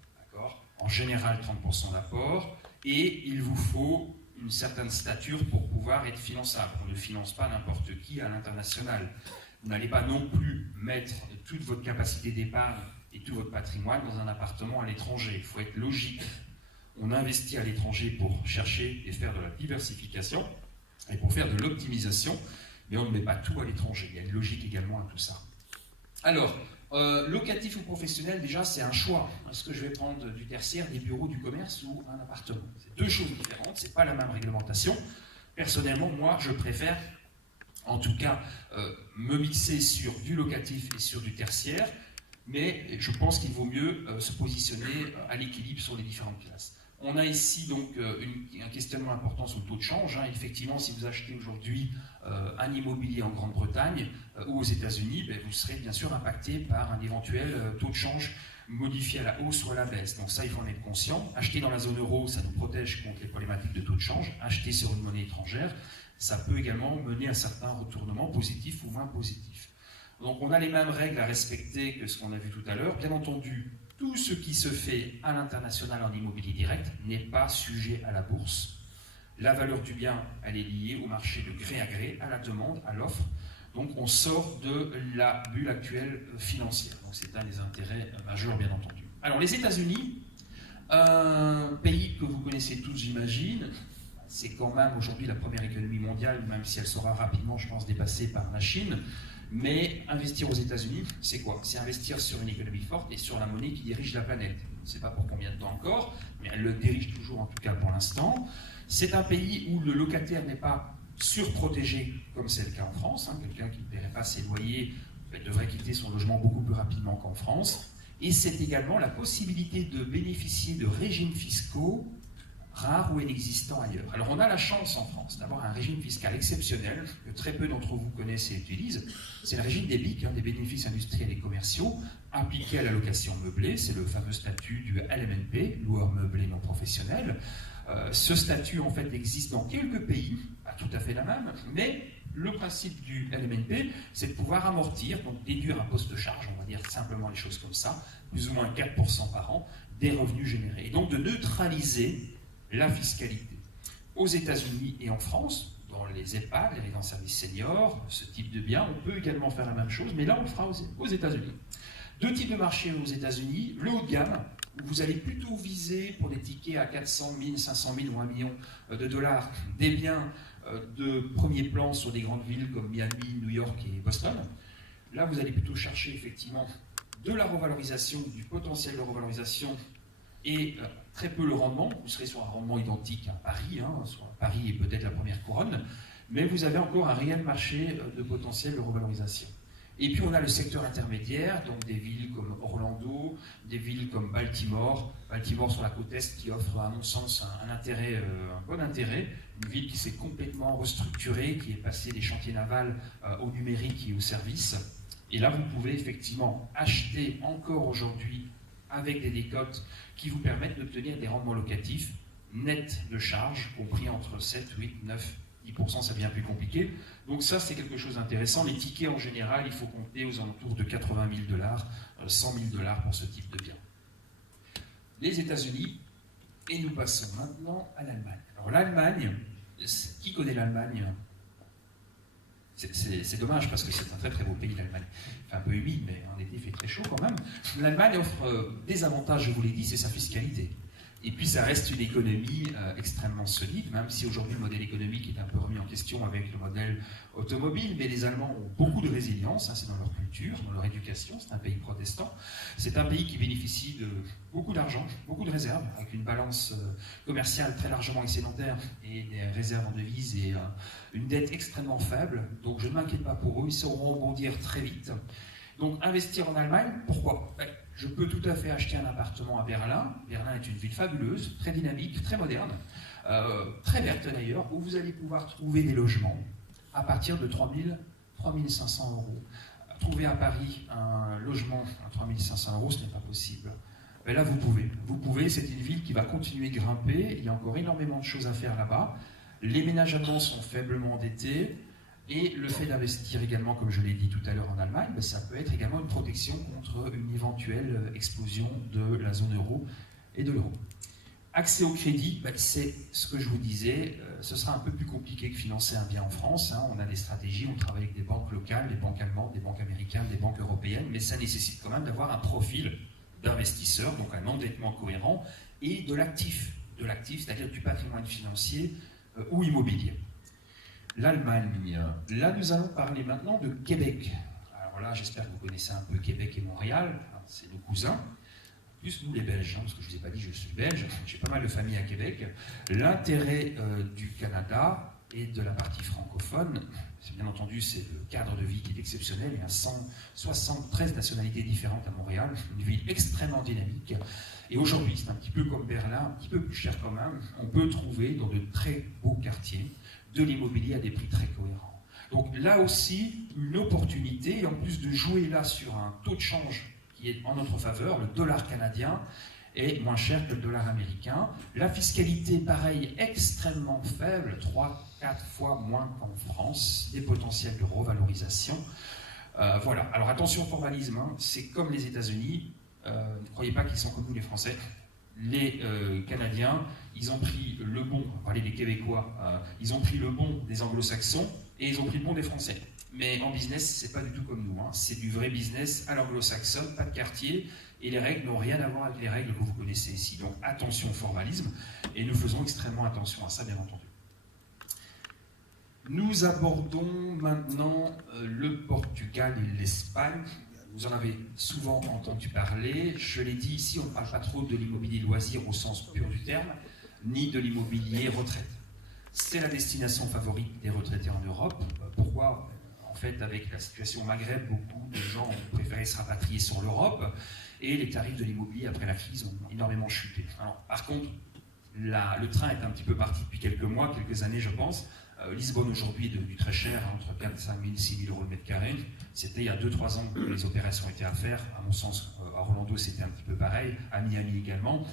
En général, 30% d'apport. Et il vous faut une certaine stature pour pouvoir être finançable. On ne finance pas n'importe qui à l'international. Vous n'allez pas non plus mettre toute votre capacité d'épargne et tout votre patrimoine dans un appartement à l'étranger. Il faut être logique. On investit à l'étranger pour chercher et faire de la diversification et pour faire de l'optimisation, mais on ne met pas tout à l'étranger. Il y a une logique également à tout ça. Alors, locatif ou professionnel, déjà, c'est un choix. Est-ce que je vais prendre du tertiaire, des bureaux, du commerce ou un appartement? C'est deux choses différentes, ce n'est pas la même réglementation. Personnellement, moi, je préfère, en tout cas, me mixer sur du locatif et sur du tertiaire, mais je pense qu'il vaut mieux se positionner à l'équilibre sur les différentes classes. On a ici donc un questionnement important sur le taux de change. Effectivement, si vous achetez aujourd'hui un immobilier en Grande-Bretagne ou aux États-Unis, vous serez bien sûr impacté par un éventuel taux de change modifié à la hausse ou à la baisse. Donc ça, il faut en être conscient. Acheter dans la zone euro, ça nous protège contre les problématiques de taux de change. Acheter sur une monnaie étrangère, ça peut également mener à certains retournements positifs ou moins positifs. Donc on a les mêmes règles à respecter que ce qu'on a vu tout à l'heure. Bien entendu, tout ce qui se fait à l'international en immobilier direct n'est pas sujet à la bourse. La valeur du bien, elle est liée au marché de gré à gré, à la demande, à l'offre. Donc on sort de la bulle actuelle financière. Donc c'est un des intérêts majeurs, bien entendu. Alors les États-Unis, un pays que vous connaissez tous, j'imagine, c'est quand même aujourd'hui la première économie mondiale, même si elle sera rapidement, je pense, dépassée par la Chine. Mais investir aux États-Unis, c'est quoi? C'est investir sur une économie forte et sur la monnaie qui dirige la planète. On ne sait pas pour combien de temps encore, mais elle le dirige toujours, en tout cas pour l'instant. C'est un pays où le locataire n'est pas surprotégé, comme c'est le cas en France. Quelqu'un qui ne paierait pas ses loyers devrait quitter son logement beaucoup plus rapidement qu'en France. Et c'est également la possibilité de bénéficier de régimes fiscaux rares ou inexistants ailleurs. Alors on a la chance en France d'avoir un régime fiscal exceptionnel que très peu d'entre vous connaissent et utilisent. C'est le régime des BIC, des bénéfices industriels et commerciaux, appliqué à la location meublée. C'est le fameux statut du LMNP, loueur meublé non professionnel. Ce statut en fait existe dans quelques pays, pas tout à fait la même, mais le principe du LMNP, c'est de pouvoir amortir, donc déduire un poste de charge, on va dire simplement les choses comme ça, plus ou moins 4% par an, des revenus générés. Et donc de neutraliser la fiscalité. Aux États-Unis et en France, dans les EHPAD, les résidences services seniors, ce type de biens, on peut également faire la même chose, mais là on le fera aux États-Unis. Deux types de marchés aux États-Unis, le haut de gamme, où vous allez plutôt viser pour des tickets à 400 000, 500 000 ou 1 million de dollars, des biens de premier plan sur des grandes villes comme Miami, New York et Boston. Là vous allez plutôt chercher effectivement de la revalorisation, du potentiel de revalorisation et très peu le rendement. Vous serez sur un rendement identique à Paris, Paris est peut-être la première couronne, mais vous avez encore un réel marché de potentiel de revalorisation. Et puis on a le secteur intermédiaire, donc des villes comme Orlando, des villes comme Baltimore sur la côte Est qui offre à mon sens un bon intérêt, une ville qui s'est complètement restructurée, qui est passée des chantiers navals au numérique et au service. Et là vous pouvez effectivement acheter encore aujourd'hui avec des décotes qui vous permettent d'obtenir des rendements locatifs nets de charges, compris entre 7, 8, 9, 10%, ça devient plus compliqué. Donc ça, c'est quelque chose d'intéressant. Les tickets, en général, il faut compter aux alentours de 80 000 $, 100 000 $ pour ce type de bien. Les États-Unis, et nous passons maintenant à l'Allemagne. Alors l'Allemagne, qui connaît l'Allemagne ? C'est dommage parce que c'est un très très beau pays, l'Allemagne. Il fait un peu humide, mais en été il fait très chaud quand même. L'Allemagne offre des avantages, je vous l'ai dit, c'est sa fiscalité. Et puis ça reste une économie extrêmement solide, même si aujourd'hui le modèle économique est un peu remis en question avec le modèle automobile, mais les Allemands ont beaucoup de résilience, c'est dans leur culture, dans leur éducation, c'est un pays protestant. C'est un pays qui bénéficie de beaucoup d'argent, beaucoup de réserves, avec une balance commerciale très largement excédentaire et des réserves en devises et une dette extrêmement faible. Donc je ne m'inquiète pas pour eux, ils sauront rebondir très vite. Donc investir en Allemagne, pourquoi ? Je peux tout à fait acheter un appartement à Berlin. Berlin est une ville fabuleuse, très dynamique, très moderne, très verte d'ailleurs, où vous allez pouvoir trouver des logements à partir de 3 500 €. Trouver à Paris un logement à 3 500 €, ce n'est pas possible. Mais là, vous pouvez, c'est une ville qui va continuer de grimper, il y a encore énormément de choses à faire là-bas. Les ménages allemands sont faiblement endettés, et le fait d'investir également, comme je l'ai dit tout à l'heure en Allemagne, ça peut être également une protection contre une éventuelle explosion de la zone euro et de l'euro. Accès au crédit, c'est ce que je vous disais, ce sera un peu plus compliqué que financer un bien en France. On a des stratégies, on travaille avec des banques locales, des banques allemandes, des banques américaines, des banques européennes, mais ça nécessite quand même d'avoir un profil d'investisseur, donc un endettement cohérent, et de l'actif, c'est-à-dire du patrimoine financier ou immobilier. L'Allemagne, là nous allons parler maintenant de Québec. Alors là, j'espère que vous connaissez un peu Québec et Montréal, c'est nos cousins. Plus nous les Belges, parce que je ne vous ai pas dit je suis belge, j'ai pas mal de familles à Québec. L'intérêt du Canada et de la partie francophone, c'est bien entendu, c'est le cadre de vie qui est exceptionnel. Il y a 173 nationalités différentes à Montréal, une ville extrêmement dynamique. Et aujourd'hui, c'est un petit peu comme Berlin, un petit peu plus cher quand même, on peut trouver dans de très beaux quartiers de l'immobilier à des prix très cohérents. Donc là aussi, une opportunité, en plus de jouer là sur un taux de change qui est en notre faveur, le dollar canadien est moins cher que le dollar américain. La fiscalité, pareil, extrêmement faible, 3-4 fois moins qu'en France, des potentiels de revalorisation. Voilà, alors attention au formalisme, c'est comme les États-Unis, ne croyez pas qu'ils sont comme nous les Français. Les Canadiens, ils ont pris le bon, on va parler des Québécois, ils ont pris le bon des Anglo-Saxons et ils ont pris le bon des Français. Mais en business, c'est pas du tout comme nous. C'est du vrai business à l'anglo-saxonne, pas de quartier, et les règles n'ont rien à voir avec les règles que vous connaissez ici. Donc attention au formalisme, et nous faisons extrêmement attention à ça, bien entendu. Nous abordons maintenant le Portugal et l'Espagne. Vous en avez souvent entendu parler. Je l'ai dit ici, on ne parle pas trop de l'immobilier loisir au sens pur du terme, ni de l'immobilier retraite. C'est la destination favorite des retraités en Europe. Pourquoi ? En fait, avec la situation au Maghreb, beaucoup de gens ont préféré se rapatrier sur l'Europe et les tarifs de l'immobilier après la crise ont énormément chuté. Alors, par contre, le train est un petit peu parti depuis quelques mois, quelques années, je pense. Lisbonne aujourd'hui est devenu très cher, entre 4 5 000 6 000 euros le mètre carré. C'était il y a 2-3 ans que les opérations étaient à faire. À mon sens, à Orlando, c'était un petit peu pareil, à Miami également.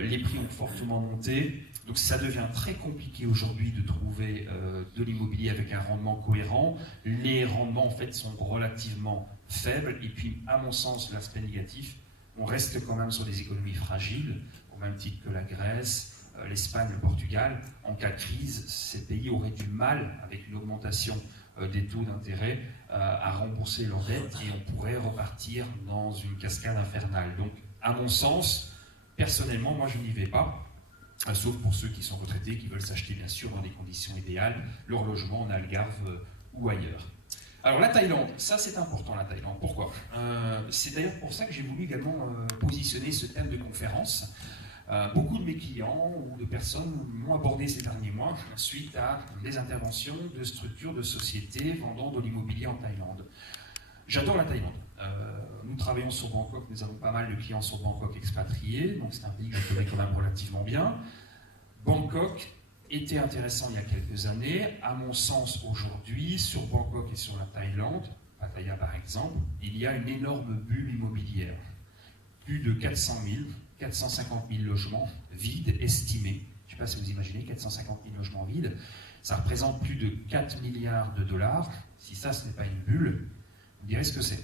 Les prix ont fortement monté. Donc ça devient très compliqué aujourd'hui de trouver de l'immobilier avec un rendement cohérent. Les rendements en fait sont relativement faibles et puis à mon sens l'aspect négatif, on reste quand même sur des économies fragiles, au même titre que la Grèce, l'Espagne, le Portugal. En cas de crise, ces pays auraient du mal avec une augmentation des taux d'intérêt à rembourser leurs dettes et on pourrait repartir dans une cascade infernale. Donc à mon sens, personnellement, moi je n'y vais pas. Sauf pour ceux qui sont retraités, qui veulent s'acheter bien sûr dans des conditions idéales, leur logement en Algarve ou ailleurs. Alors la Thaïlande, ça c'est important la Thaïlande. Pourquoi ? C'est d'ailleurs pour ça que j'ai voulu également positionner ce thème de conférence. Beaucoup de mes clients ou de personnes m'ont abordé ces derniers mois suite à des interventions de structures, de sociétés vendant de l'immobilier en Thaïlande. J'adore la Thaïlande. Nous travaillons sur Bangkok, nous avons pas mal de clients sur Bangkok expatriés, donc c'est un pays que je connais quand même relativement bien. Bangkok était intéressant il y a quelques années. À mon sens, aujourd'hui, sur Bangkok et sur la Thaïlande, Pattaya par exemple, il y a une énorme bulle immobilière. Plus de 400 000, 450 000 logements vides estimés. Je ne sais pas si vous imaginez, 450 000 logements vides. Ça représente plus de 4 milliards de dollars. Si ça, ce n'est pas une bulle, vous direz ce que c'est.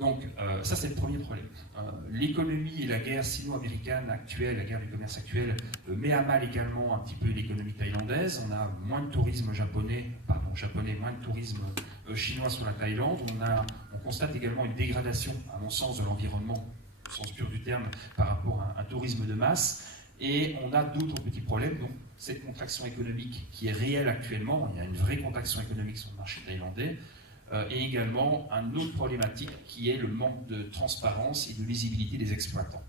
Donc, ça, c'est le premier problème. L'économie et la guerre sino-américaine actuelle, la guerre du commerce actuelle, met à mal également un petit peu l'économie thaïlandaise. On a moins de tourisme japonais, moins de tourisme chinois sur la Thaïlande. On constate également une dégradation, à mon sens, de l'environnement, au sens pur du terme, par rapport à un tourisme de masse. Et on a d'autres petits problèmes. Donc, cette contraction économique qui est réelle actuellement, il y a une vraie contraction économique sur le marché thaïlandais, et également une autre problématique qui est le manque de transparence et de lisibilité des exploitants.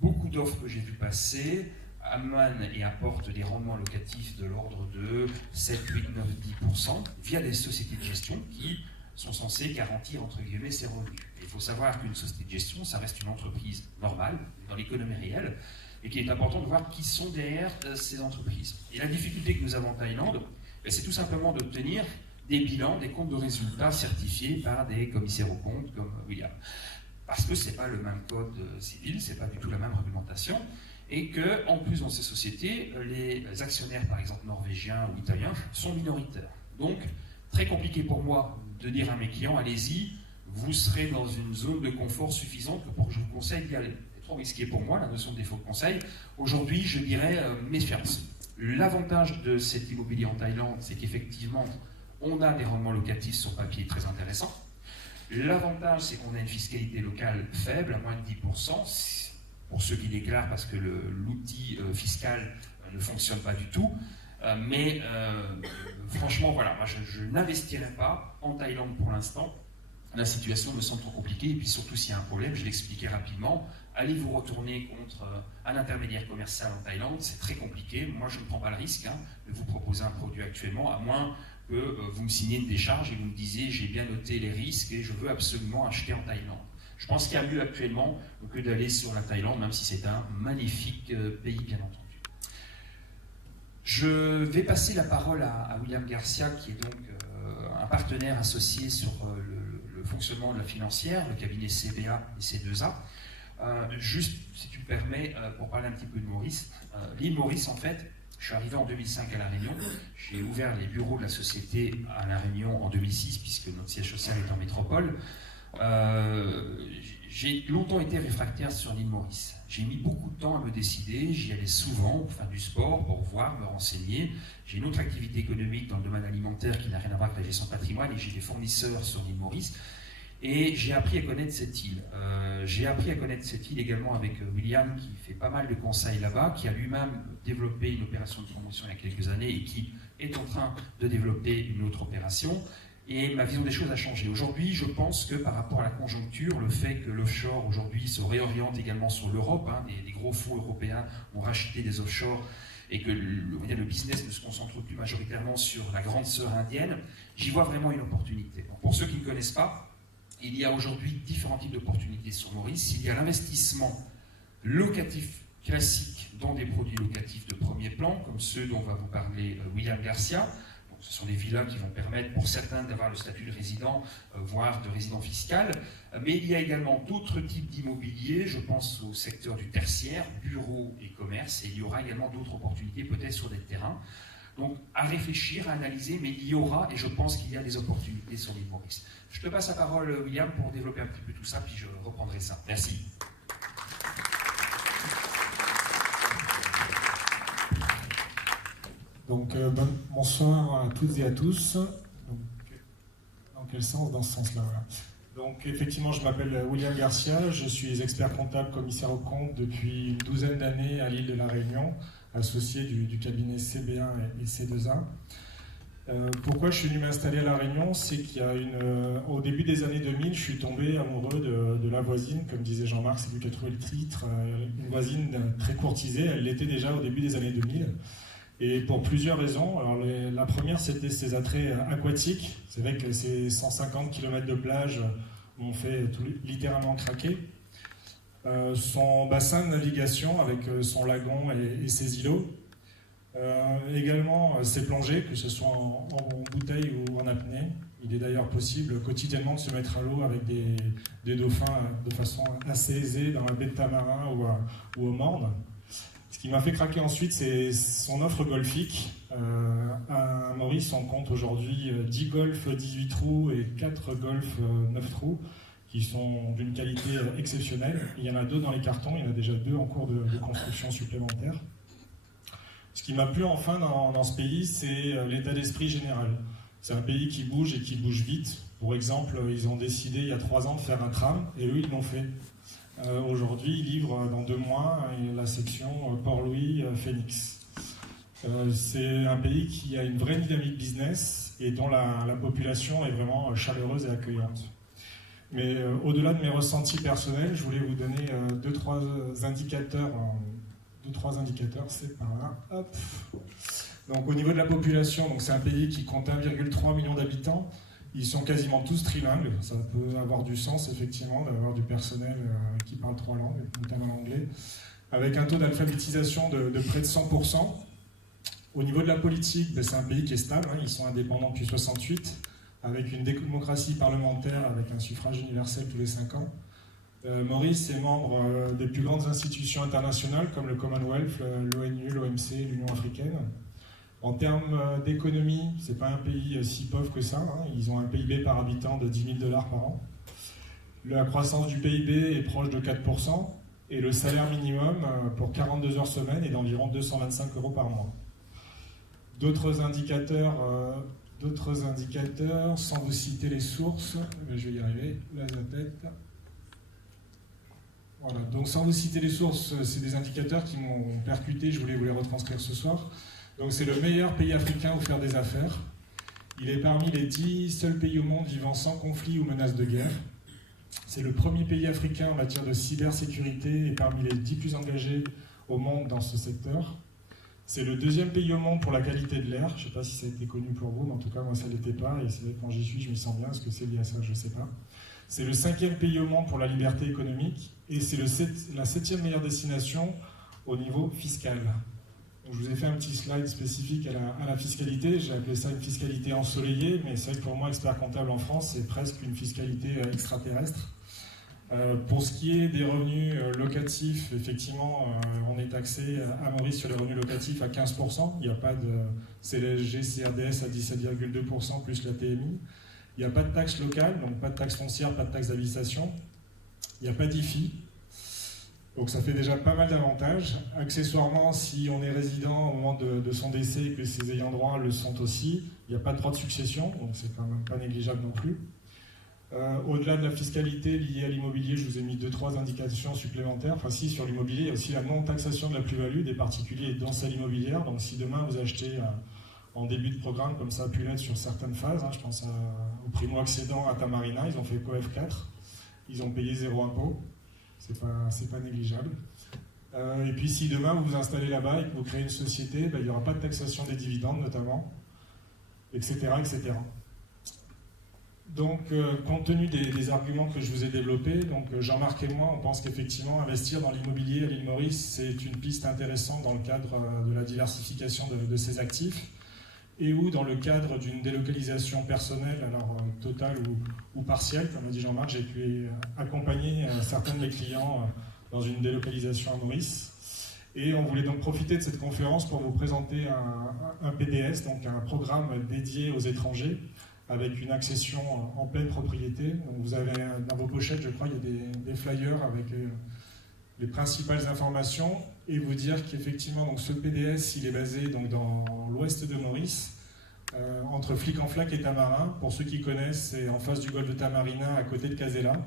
Beaucoup d'offres que j'ai vues passer amènent et apportent des rendements locatifs de l'ordre de 7, 8, 9, 10% via des sociétés de gestion qui sont censées garantir entre guillemets ces revenus. Et il faut savoir qu'une société de gestion, ça reste une entreprise normale dans l'économie réelle et qu'il est important de voir qui sont derrière ces entreprises. Et la difficulté que nous avons en Thaïlande, c'est tout simplement d'obtenir des bilans, des comptes de résultats certifiés par des commissaires aux comptes comme William. Parce que ce n'est pas le même code civil, ce n'est pas du tout la même réglementation, et que, en plus, dans ces sociétés, les actionnaires, par exemple norvégiens ou italiens, sont minoritaires. Donc, très compliqué pour moi de dire à mes clients, allez-y, vous serez dans une zone de confort suffisante pour que je vous conseille d'y aller. Et trop risqué pour moi, la notion de défaut de conseil. Aujourd'hui, je dirais méfiance. L'avantage de cet immobilier en Thaïlande, c'est qu'effectivement, on a des rendements locatifs sur papier très intéressants. L'avantage, c'est qu'on a une fiscalité locale faible, à moins de 10%, pour ceux qui déclarent parce que l'outil fiscal ne fonctionne pas du tout. Mais franchement, voilà, moi je n'investirai pas en Thaïlande pour l'instant. La situation me semble trop compliquée, et puis surtout s'il y a un problème, je l'expliquais rapidement, allez vous retourner contre un intermédiaire commercial en Thaïlande, c'est très compliqué. Moi je ne prends pas le risque de vous proposer un produit actuellement, à moins que vous me signiez une décharge et vous me disiez j'ai bien noté les risques et je veux absolument acheter en Thaïlande. Je pense qu'il y a mieux actuellement que d'aller sur la Thaïlande, même si c'est un magnifique pays, bien entendu. Je vais passer la parole à William Garcia, qui est donc un partenaire associé sur le fonctionnement de la financière, le cabinet CBA et C2A. Juste, si tu me permets, pour parler un petit peu de Maurice. L'île Maurice, en fait, je suis arrivé en 2005 à La Réunion. J'ai ouvert les bureaux de la société à La Réunion en 2006, puisque notre siège social est en métropole. J'ai longtemps été réfractaire sur l'île Maurice. J'ai mis beaucoup de temps à me décider, j'y allais souvent pour faire du sport, pour voir, me renseigner. J'ai une autre activité économique dans le domaine alimentaire qui n'a rien à voir avec la gestion de patrimoine, et j'ai des fournisseurs sur l'île Maurice. Et j'ai appris à connaître cette île. J'ai appris à connaître cette île également avec William, qui fait pas mal de conseils là-bas, qui a lui-même développé une opération de promotion il y a quelques années et qui est en train de développer une autre opération. Et ma vision des choses a changé. Aujourd'hui, je pense que par rapport à la conjoncture, le fait que l'offshore aujourd'hui se réoriente également sur l'Europe, des gros fonds européens ont racheté des offshore, et que le business ne se concentre plus majoritairement sur la grande sœur indienne, j'y vois vraiment une opportunité. Donc pour ceux qui ne connaissent pas, il y a aujourd'hui différents types d'opportunités sur Maurice. Il y a l'investissement locatif classique dans des produits locatifs de premier plan, comme ceux dont va vous parler William Garcia. Ce sont des villas qui vont permettre pour certains d'avoir le statut de résident, voire de résident fiscal. Mais il y a également d'autres types d'immobilier, je pense au secteur du tertiaire, bureaux et commerce, et il y aura également d'autres opportunités peut-être sur des terrains. Donc à réfléchir, à analyser, mais il y aura, et je pense qu'il y a des opportunités sur l'île Maurice. Je te passe la parole, William, pour développer un petit peu tout ça, puis je reprendrai ça. Merci. Donc, bonsoir à toutes et à tous. Donc, dans quel sens? Dans ce sens-là, voilà. Donc, effectivement, je m'appelle William Garcia, je suis expert comptable, commissaire aux comptes depuis une douzaine d'années à l'île de La Réunion, associé du cabinet CB1 et C2A. Pourquoi je suis venu m'installer à La Réunion? C'est qu'il y a au début des années 2000, je suis tombé amoureux de la voisine, comme disait Jean-Marc, c'est lui qui a trouvé le titre, une voisine très courtisée, elle l'était déjà au début des années 2000. Et pour plusieurs raisons. Alors la première, c'était ses attraits aquatiques. C'est vrai que ces 150 km de plage m'ont fait littéralement craquer. Son bassin de navigation avec son lagon et ses îlots. Également ses plongées, que ce soit en bouteille ou en apnée. Il est d'ailleurs possible quotidiennement de se mettre à l'eau avec des dauphins de façon assez aisée dans la baie de Tamarin ou au Morne. Ce qui m'a fait craquer ensuite, c'est son offre golfique. À Maurice, on compte aujourd'hui 10 golfs 18 trous et 4 golfs 9 trous qui sont d'une qualité exceptionnelle. Il y en a 2 dans les cartons, il y en a déjà 2 en cours de construction supplémentaire. Ce qui m'a plu enfin dans ce pays, c'est l'état d'esprit général. C'est un pays qui bouge et qui bouge vite. Pour exemple, ils ont décidé il y a 3 ans de faire un tram et eux, ils l'ont fait. Aujourd'hui, ils livrent dans 2 mois la section Port-Louis-Phoenix. C'est un pays qui a une vraie dynamique business et dont la population est vraiment chaleureuse et accueillante. Mais au-delà de mes ressentis personnels, je voulais vous donner 2-3 indicateurs. 2-3 indicateurs, c'est par là. Hop. Donc au niveau de la population, donc c'est un pays qui compte 1,3 million d'habitants. Ils sont quasiment tous trilingues, ça peut avoir du sens effectivement d'avoir du personnel qui parle 3 langues, notamment l'anglais, avec un taux d'alphabétisation de près de 100%. Au niveau de la politique, c'est un pays qui est stable, ils sont indépendants depuis 1968, avec une démocratie parlementaire, avec un suffrage universel tous les 5 ans. Maurice est membre des plus grandes institutions internationales comme le Commonwealth, l'ONU, l'OMC, l'Union africaine. En termes d'économie, ce n'est pas un pays si pauvre que ça. Ils ont un PIB par habitant de $10 000 par an. La croissance du PIB est proche de 4%. Et le salaire minimum pour 42 heures semaine est d'environ 225 € par mois. D'autres indicateurs, sans vous citer les sources, je vais y arriver, la zapette. Voilà, donc sans vous citer les sources, c'est des indicateurs qui m'ont percuté, je voulais vous les retranscrire ce soir. Donc c'est le meilleur pays africain où faire des affaires. Il est parmi les 10 seuls pays au monde vivant sans conflit ou menace de guerre. C'est le premier pays africain en matière de cybersécurité et parmi les 10 plus engagés au monde dans ce secteur. C'est le deuxième pays au monde pour la qualité de l'air. Je ne sais pas si ça a été connu pour vous, mais en tout cas, moi, ça ne l'était pas. Et c'est vrai que quand j'y suis, je m'y sens bien. Est-ce que c'est lié à ça? Je ne sais pas. C'est le 5e pays au monde pour la liberté économique. Et c'est la 7e meilleure destination au niveau fiscal. Donc, je vous ai fait un petit slide spécifique à la fiscalité. J'ai appelé ça une fiscalité ensoleillée. Mais c'est vrai que pour moi, expert comptable en France, c'est presque une fiscalité extraterrestre. Pour ce qui est des revenus locatifs, effectivement, on est taxé à Maurice sur les revenus locatifs à 15%. Il n'y a pas de CSG, CRDS à 17,2% plus la TMI. Il n'y a pas de taxe locale, donc pas de taxe foncière, pas de taxe d'habitation. Il n'y a pas d'IFI. Donc ça fait déjà pas mal d'avantages. Accessoirement, si on est résident au moment de son décès et que ses ayants droit le sont aussi, il n'y a pas de droit de succession, donc c'est quand même pas négligeable non plus. Au-delà de la fiscalité liée à l'immobilier, je vous ai mis 2-3 indications supplémentaires. Enfin si, sur l'immobilier, il y a aussi la non-taxation de la plus-value des particuliers dans celle immobilière. Donc si demain vous achetez en début de programme, comme ça a pu l'être sur certaines phases, je pense au primo-accédant à Tamarina, ils ont fait COEF 4, ils ont payé 0 impôt, c'est pas négligeable. Et puis si demain vous vous installez là-bas et que vous créez une société, il n'y aura pas de taxation des dividendes notamment, etc. etc. Donc, compte tenu des arguments que je vous ai développés, donc Jean-Marc et moi, on pense qu'effectivement, investir dans l'immobilier à l'île Maurice, c'est une piste intéressante dans le cadre de la diversification de ses actifs, et ou dans le cadre d'une délocalisation personnelle, alors totale ou partielle. Comme a dit Jean-Marc, j'ai pu accompagner certains de mes clients dans une délocalisation à Maurice. Et on voulait donc profiter de cette conférence pour vous présenter un PDS, donc un programme dédié aux étrangers, avec une accession en pleine propriété. Donc vous avez dans vos pochettes, je crois, il y a des flyers avec les principales informations, et vous dire qu'effectivement, donc ce PDS, il est basé donc dans l'ouest de Maurice, entre Flic-en-Flac et Tamarin. Pour ceux qui connaissent, c'est en face du golfe de Tamarina, à côté de Casella.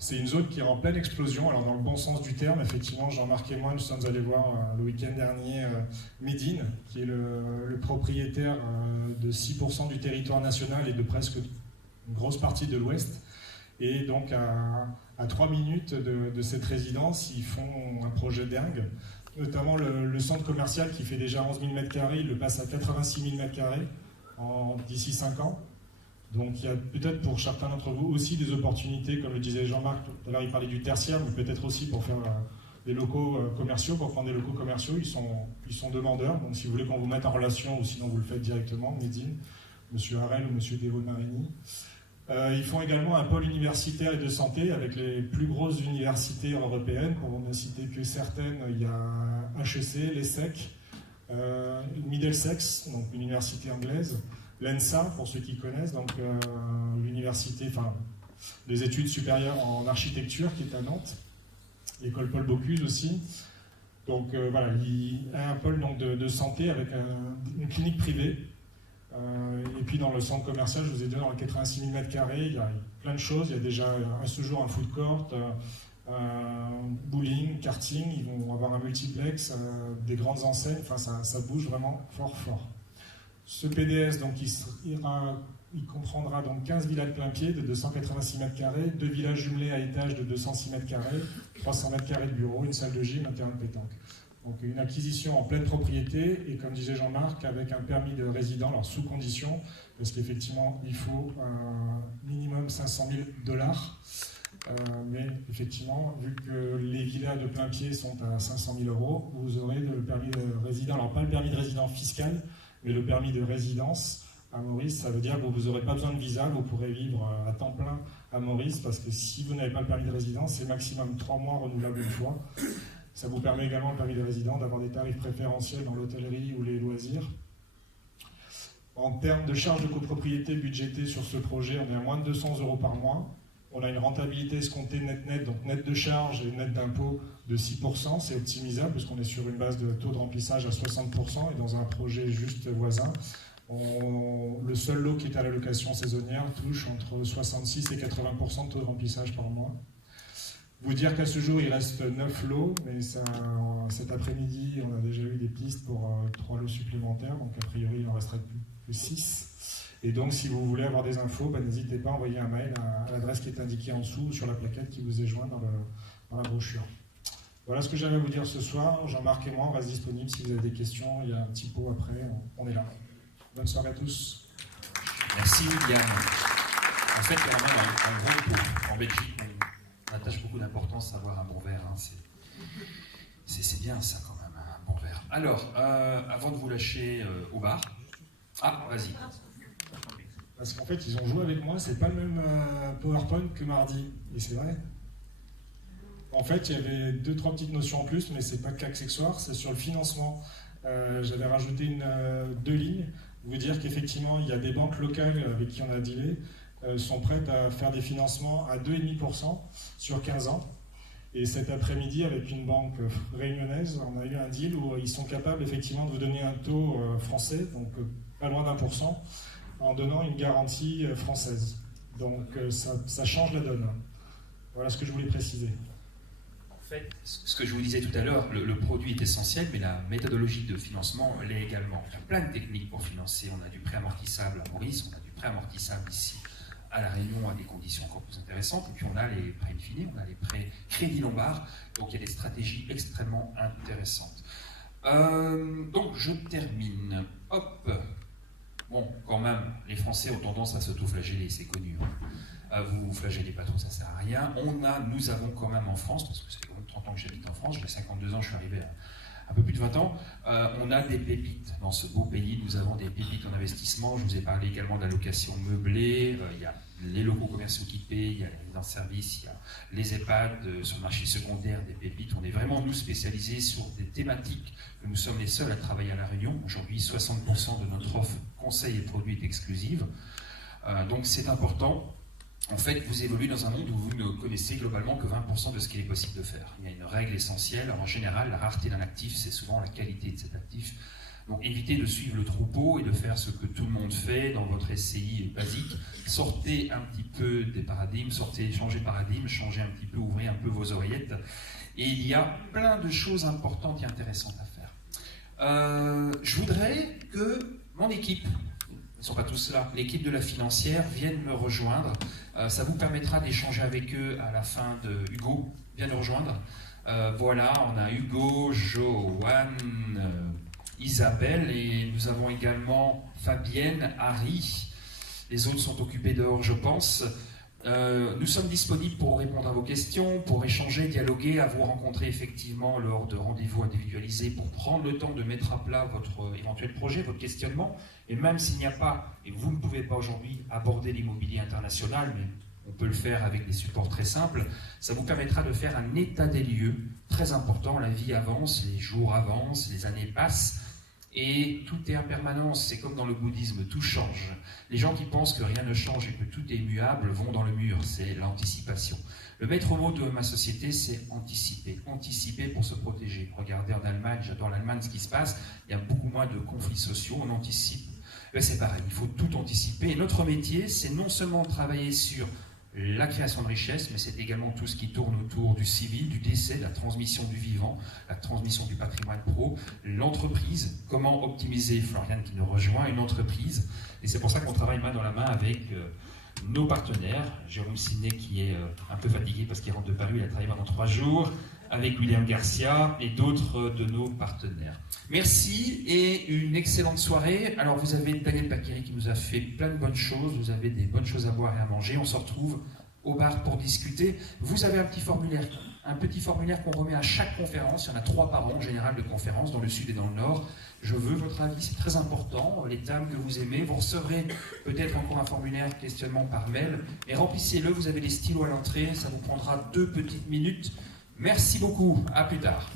C'est une zone qui est en pleine explosion, alors dans le bon sens du terme. Effectivement, Jean-Marc et moi, nous sommes allés voir le week-end dernier Medine, qui est le propriétaire de 6% du territoire national et de presque une grosse partie de l'Ouest. Et donc, à 3 minutes de cette résidence, ils font un projet dingue, notamment le centre commercial qui fait déjà 11 000 m², il le passe à 86 000 m² d'ici 5 ans. Donc il y a peut-être pour certains d'entre vous aussi des opportunités, comme le disait Jean-Marc, tout à l'heure il parlait du tertiaire, mais peut-être aussi pour faire des locaux commerciaux, pour prendre des locaux commerciaux, ils sont demandeurs. Donc si vous voulez qu'on vous mette en relation, ou sinon vous le faites directement, Medine, M. Harel ou M. Devaux-Marini. Ils font également un pôle universitaire et de santé avec les plus grosses universités européennes. Pour ne citer que certaines, il y a HEC, l'ESSEC, Middlesex, donc une université anglaise, l'ENSA, pour ceux qui connaissent, donc l'université, enfin, des études supérieures en architecture qui est à Nantes, l'école Paul Bocuse aussi. Donc voilà, il y a un pôle donc, de santé avec une clinique privée. Et puis dans le centre commercial, je vous ai dit, dans les 86 000 m², il y a plein de choses. Il y a déjà à ce jour un food court, bowling, karting, ils vont avoir un multiplex, des grandes enseignes, enfin ça bouge vraiment fort fort. Ce PDS, donc, il comprendra donc 15 villas de plein-pied de 286 m², 2 villas jumelées à étage de 206 m², 300 m² de bureau, une salle de gym, un terrain de pétanque. Donc une acquisition en pleine propriété, et comme disait Jean-Marc, avec un permis de résident, alors sous condition, parce qu'effectivement, il faut un minimum 500 000 $. Mais effectivement, vu que les villas de plein pied sont à 500 000 €, vous aurez le permis de résident. Alors pas le permis de résident fiscal, mais le permis de résidence à Maurice. Ça veut dire que vous n'aurez pas besoin de visa, vous pourrez vivre à temps plein à Maurice, parce que si vous n'avez pas le permis de résidence, c'est maximum 3 mois renouvelable une fois. Ça vous permet également, le permis de résident, d'avoir des tarifs préférentiels dans l'hôtellerie ou les loisirs. En termes de charges de copropriété budgétées sur ce projet, on est à moins de 200 € par mois. On a une rentabilité escomptée net, donc net de charge et net d'impôt de 6%. C'est optimisable parce qu'on est sur une base de taux de remplissage à 60% et dans un projet juste voisin. Le seul lot qui est à la location saisonnière touche entre 66 et 80% de taux de remplissage par mois. Vous dire qu'à ce jour, il reste 9 lots, mais cet après-midi, on a déjà eu des pistes pour 3 lots supplémentaires, donc a priori, il en resterait plus que 6. Et donc, si vous voulez avoir des infos, n'hésitez pas à envoyer un mail à l'adresse qui est indiquée en dessous sur la plaquette qui vous est jointe dans la brochure. Voilà ce que j'avais à vous dire ce soir. Jean-Marc et moi, on reste disponibles si vous avez des questions. Il y a un petit pot après, on est là. Bonne soirée à tous. Merci William. En fait, il y a vraiment un gros pot. En Belgique, on attache beaucoup d'importance à avoir un bon verre. Hein. C'est bien ça quand même, un bon verre. Alors, avant de vous lâcher au bar... Ah, vas-y. Parce qu'en fait, ils ont joué avec moi, c'est pas le même PowerPoint que mardi. Et c'est vrai. En fait, il y avait 2-3 petites notions en plus, mais c'est pas qu'accessoire, c'est sur le financement. J'avais rajouté 2 lignes, vous dire qu'effectivement, il y a des banques locales avec qui on a dealé, sont prêtes à faire des financements à 2,5% sur 15 ans. Et cet après-midi, avec une banque réunionnaise, on a eu un deal où ils sont capables effectivement de vous donner un taux français, donc pas loin d'1%, en donnant une garantie française. Donc ça change la donne. Voilà ce que je voulais préciser. En fait, ce que je vous disais tout à l'heure, le produit est essentiel, mais la méthodologie de financement l'est également. Il y a plein de techniques pour financer. On a du prêt amortissable à Maurice, on a du prêt amortissable ici à La Réunion à des conditions encore plus intéressantes. Et puis on a les prêts in-fine, on a les prêts Crédit Lombard. Donc il y a des stratégies extrêmement intéressantes. Donc je termine. Hop. Bon, quand même, les Français ont tendance à s'auto-flageller, c'est connu. Vous flagellez pas trop, ça sert à rien. Nous avons quand même en France, parce que ça fait quand même 30 ans que j'habite en France, j'ai 52 ans, je suis arrivé à un peu plus de 20 ans, on a des pépites dans ce beau pays, nous avons des pépites en investissement. Je vous ai parlé également de la location meublée, il y a les locaux commerciaux qui paient, il y a les résidences-services, il y a les EHPAD sur le marché secondaire, des pépites. On est vraiment, nous, spécialisés sur des thématiques que nous sommes les seuls à travailler à La Réunion. Aujourd'hui, 60% de notre offre conseil et produits est exclusive. Donc c'est important. En fait, vous évoluez dans un monde où vous ne connaissez globalement que 20% de ce qu'il est possible de faire. Il y a une règle essentielle. En général, la rareté d'un actif, c'est souvent la qualité de cet actif. Donc évitez de suivre le troupeau et de faire ce que tout le monde fait dans votre SCI basique. Sortez un petit peu des paradigmes, changez de paradigme, changez un petit peu, ouvrez un peu vos oreillettes. Et il y a plein de choses importantes et intéressantes à faire. Je voudrais que mon équipe, ils ne sont pas tous là, l'équipe de la financière vienne me rejoindre. Ça vous permettra d'échanger avec eux à la fin de Hugo. Viens nous rejoindre. Voilà, on a Hugo, Joanne, Isabelle et nous avons également Fabienne, Harry. Les autres sont occupés dehors, je pense. Nous sommes disponibles pour répondre à vos questions, pour échanger, dialoguer, à vous rencontrer effectivement lors de rendez-vous individualisés pour prendre le temps de mettre à plat votre éventuel projet, votre questionnement. Et même s'il n'y a pas, et vous ne pouvez pas aujourd'hui aborder l'immobilier international, mais on peut le faire avec des supports très simples, ça vous permettra de faire un état des lieux très important. La vie avance, les jours avancent, les années passent. Et tout est en permanence, c'est comme dans le bouddhisme, tout change. Les gens qui pensent que rien ne change et que tout est muable vont dans le mur, c'est l'anticipation. Le maître mot de ma société, c'est anticiper. Anticiper pour se protéger. Regardez en Allemagne, j'adore l'Allemagne, ce qui se passe, il y a beaucoup moins de conflits sociaux, on anticipe. Ben c'est pareil, il faut tout anticiper. Et notre métier, c'est non seulement de travailler sur la création de richesse, mais c'est également tout ce qui tourne autour du civil, du décès, de la transmission du vivant, la transmission du patrimoine pro, l'entreprise, comment optimiser, Floriane qui nous rejoint, une entreprise. Et c'est pour ça qu'on travaille main dans la main avec nos partenaires. Jérôme Sinet qui est un peu fatigué parce qu'il rentre de Paris, il a travaillé pendant 3 jours, avec William Garcia et d'autres de nos partenaires. Merci et une excellente soirée. Alors vous avez Daniel Bakiri qui nous a fait plein de bonnes choses, vous avez des bonnes choses à boire et à manger, on se retrouve au bar pour discuter. Vous avez un petit formulaire qu'on remet à chaque conférence, il y en a 3 par an en général de conférences dans le sud et dans le nord. Je veux votre avis, c'est très important, les thèmes que vous aimez. Vous recevrez peut-être encore un formulaire questionnement par mail, et remplissez-le, vous avez des stylos à l'entrée, ça vous prendra 2 petites minutes. Merci beaucoup, à plus tard.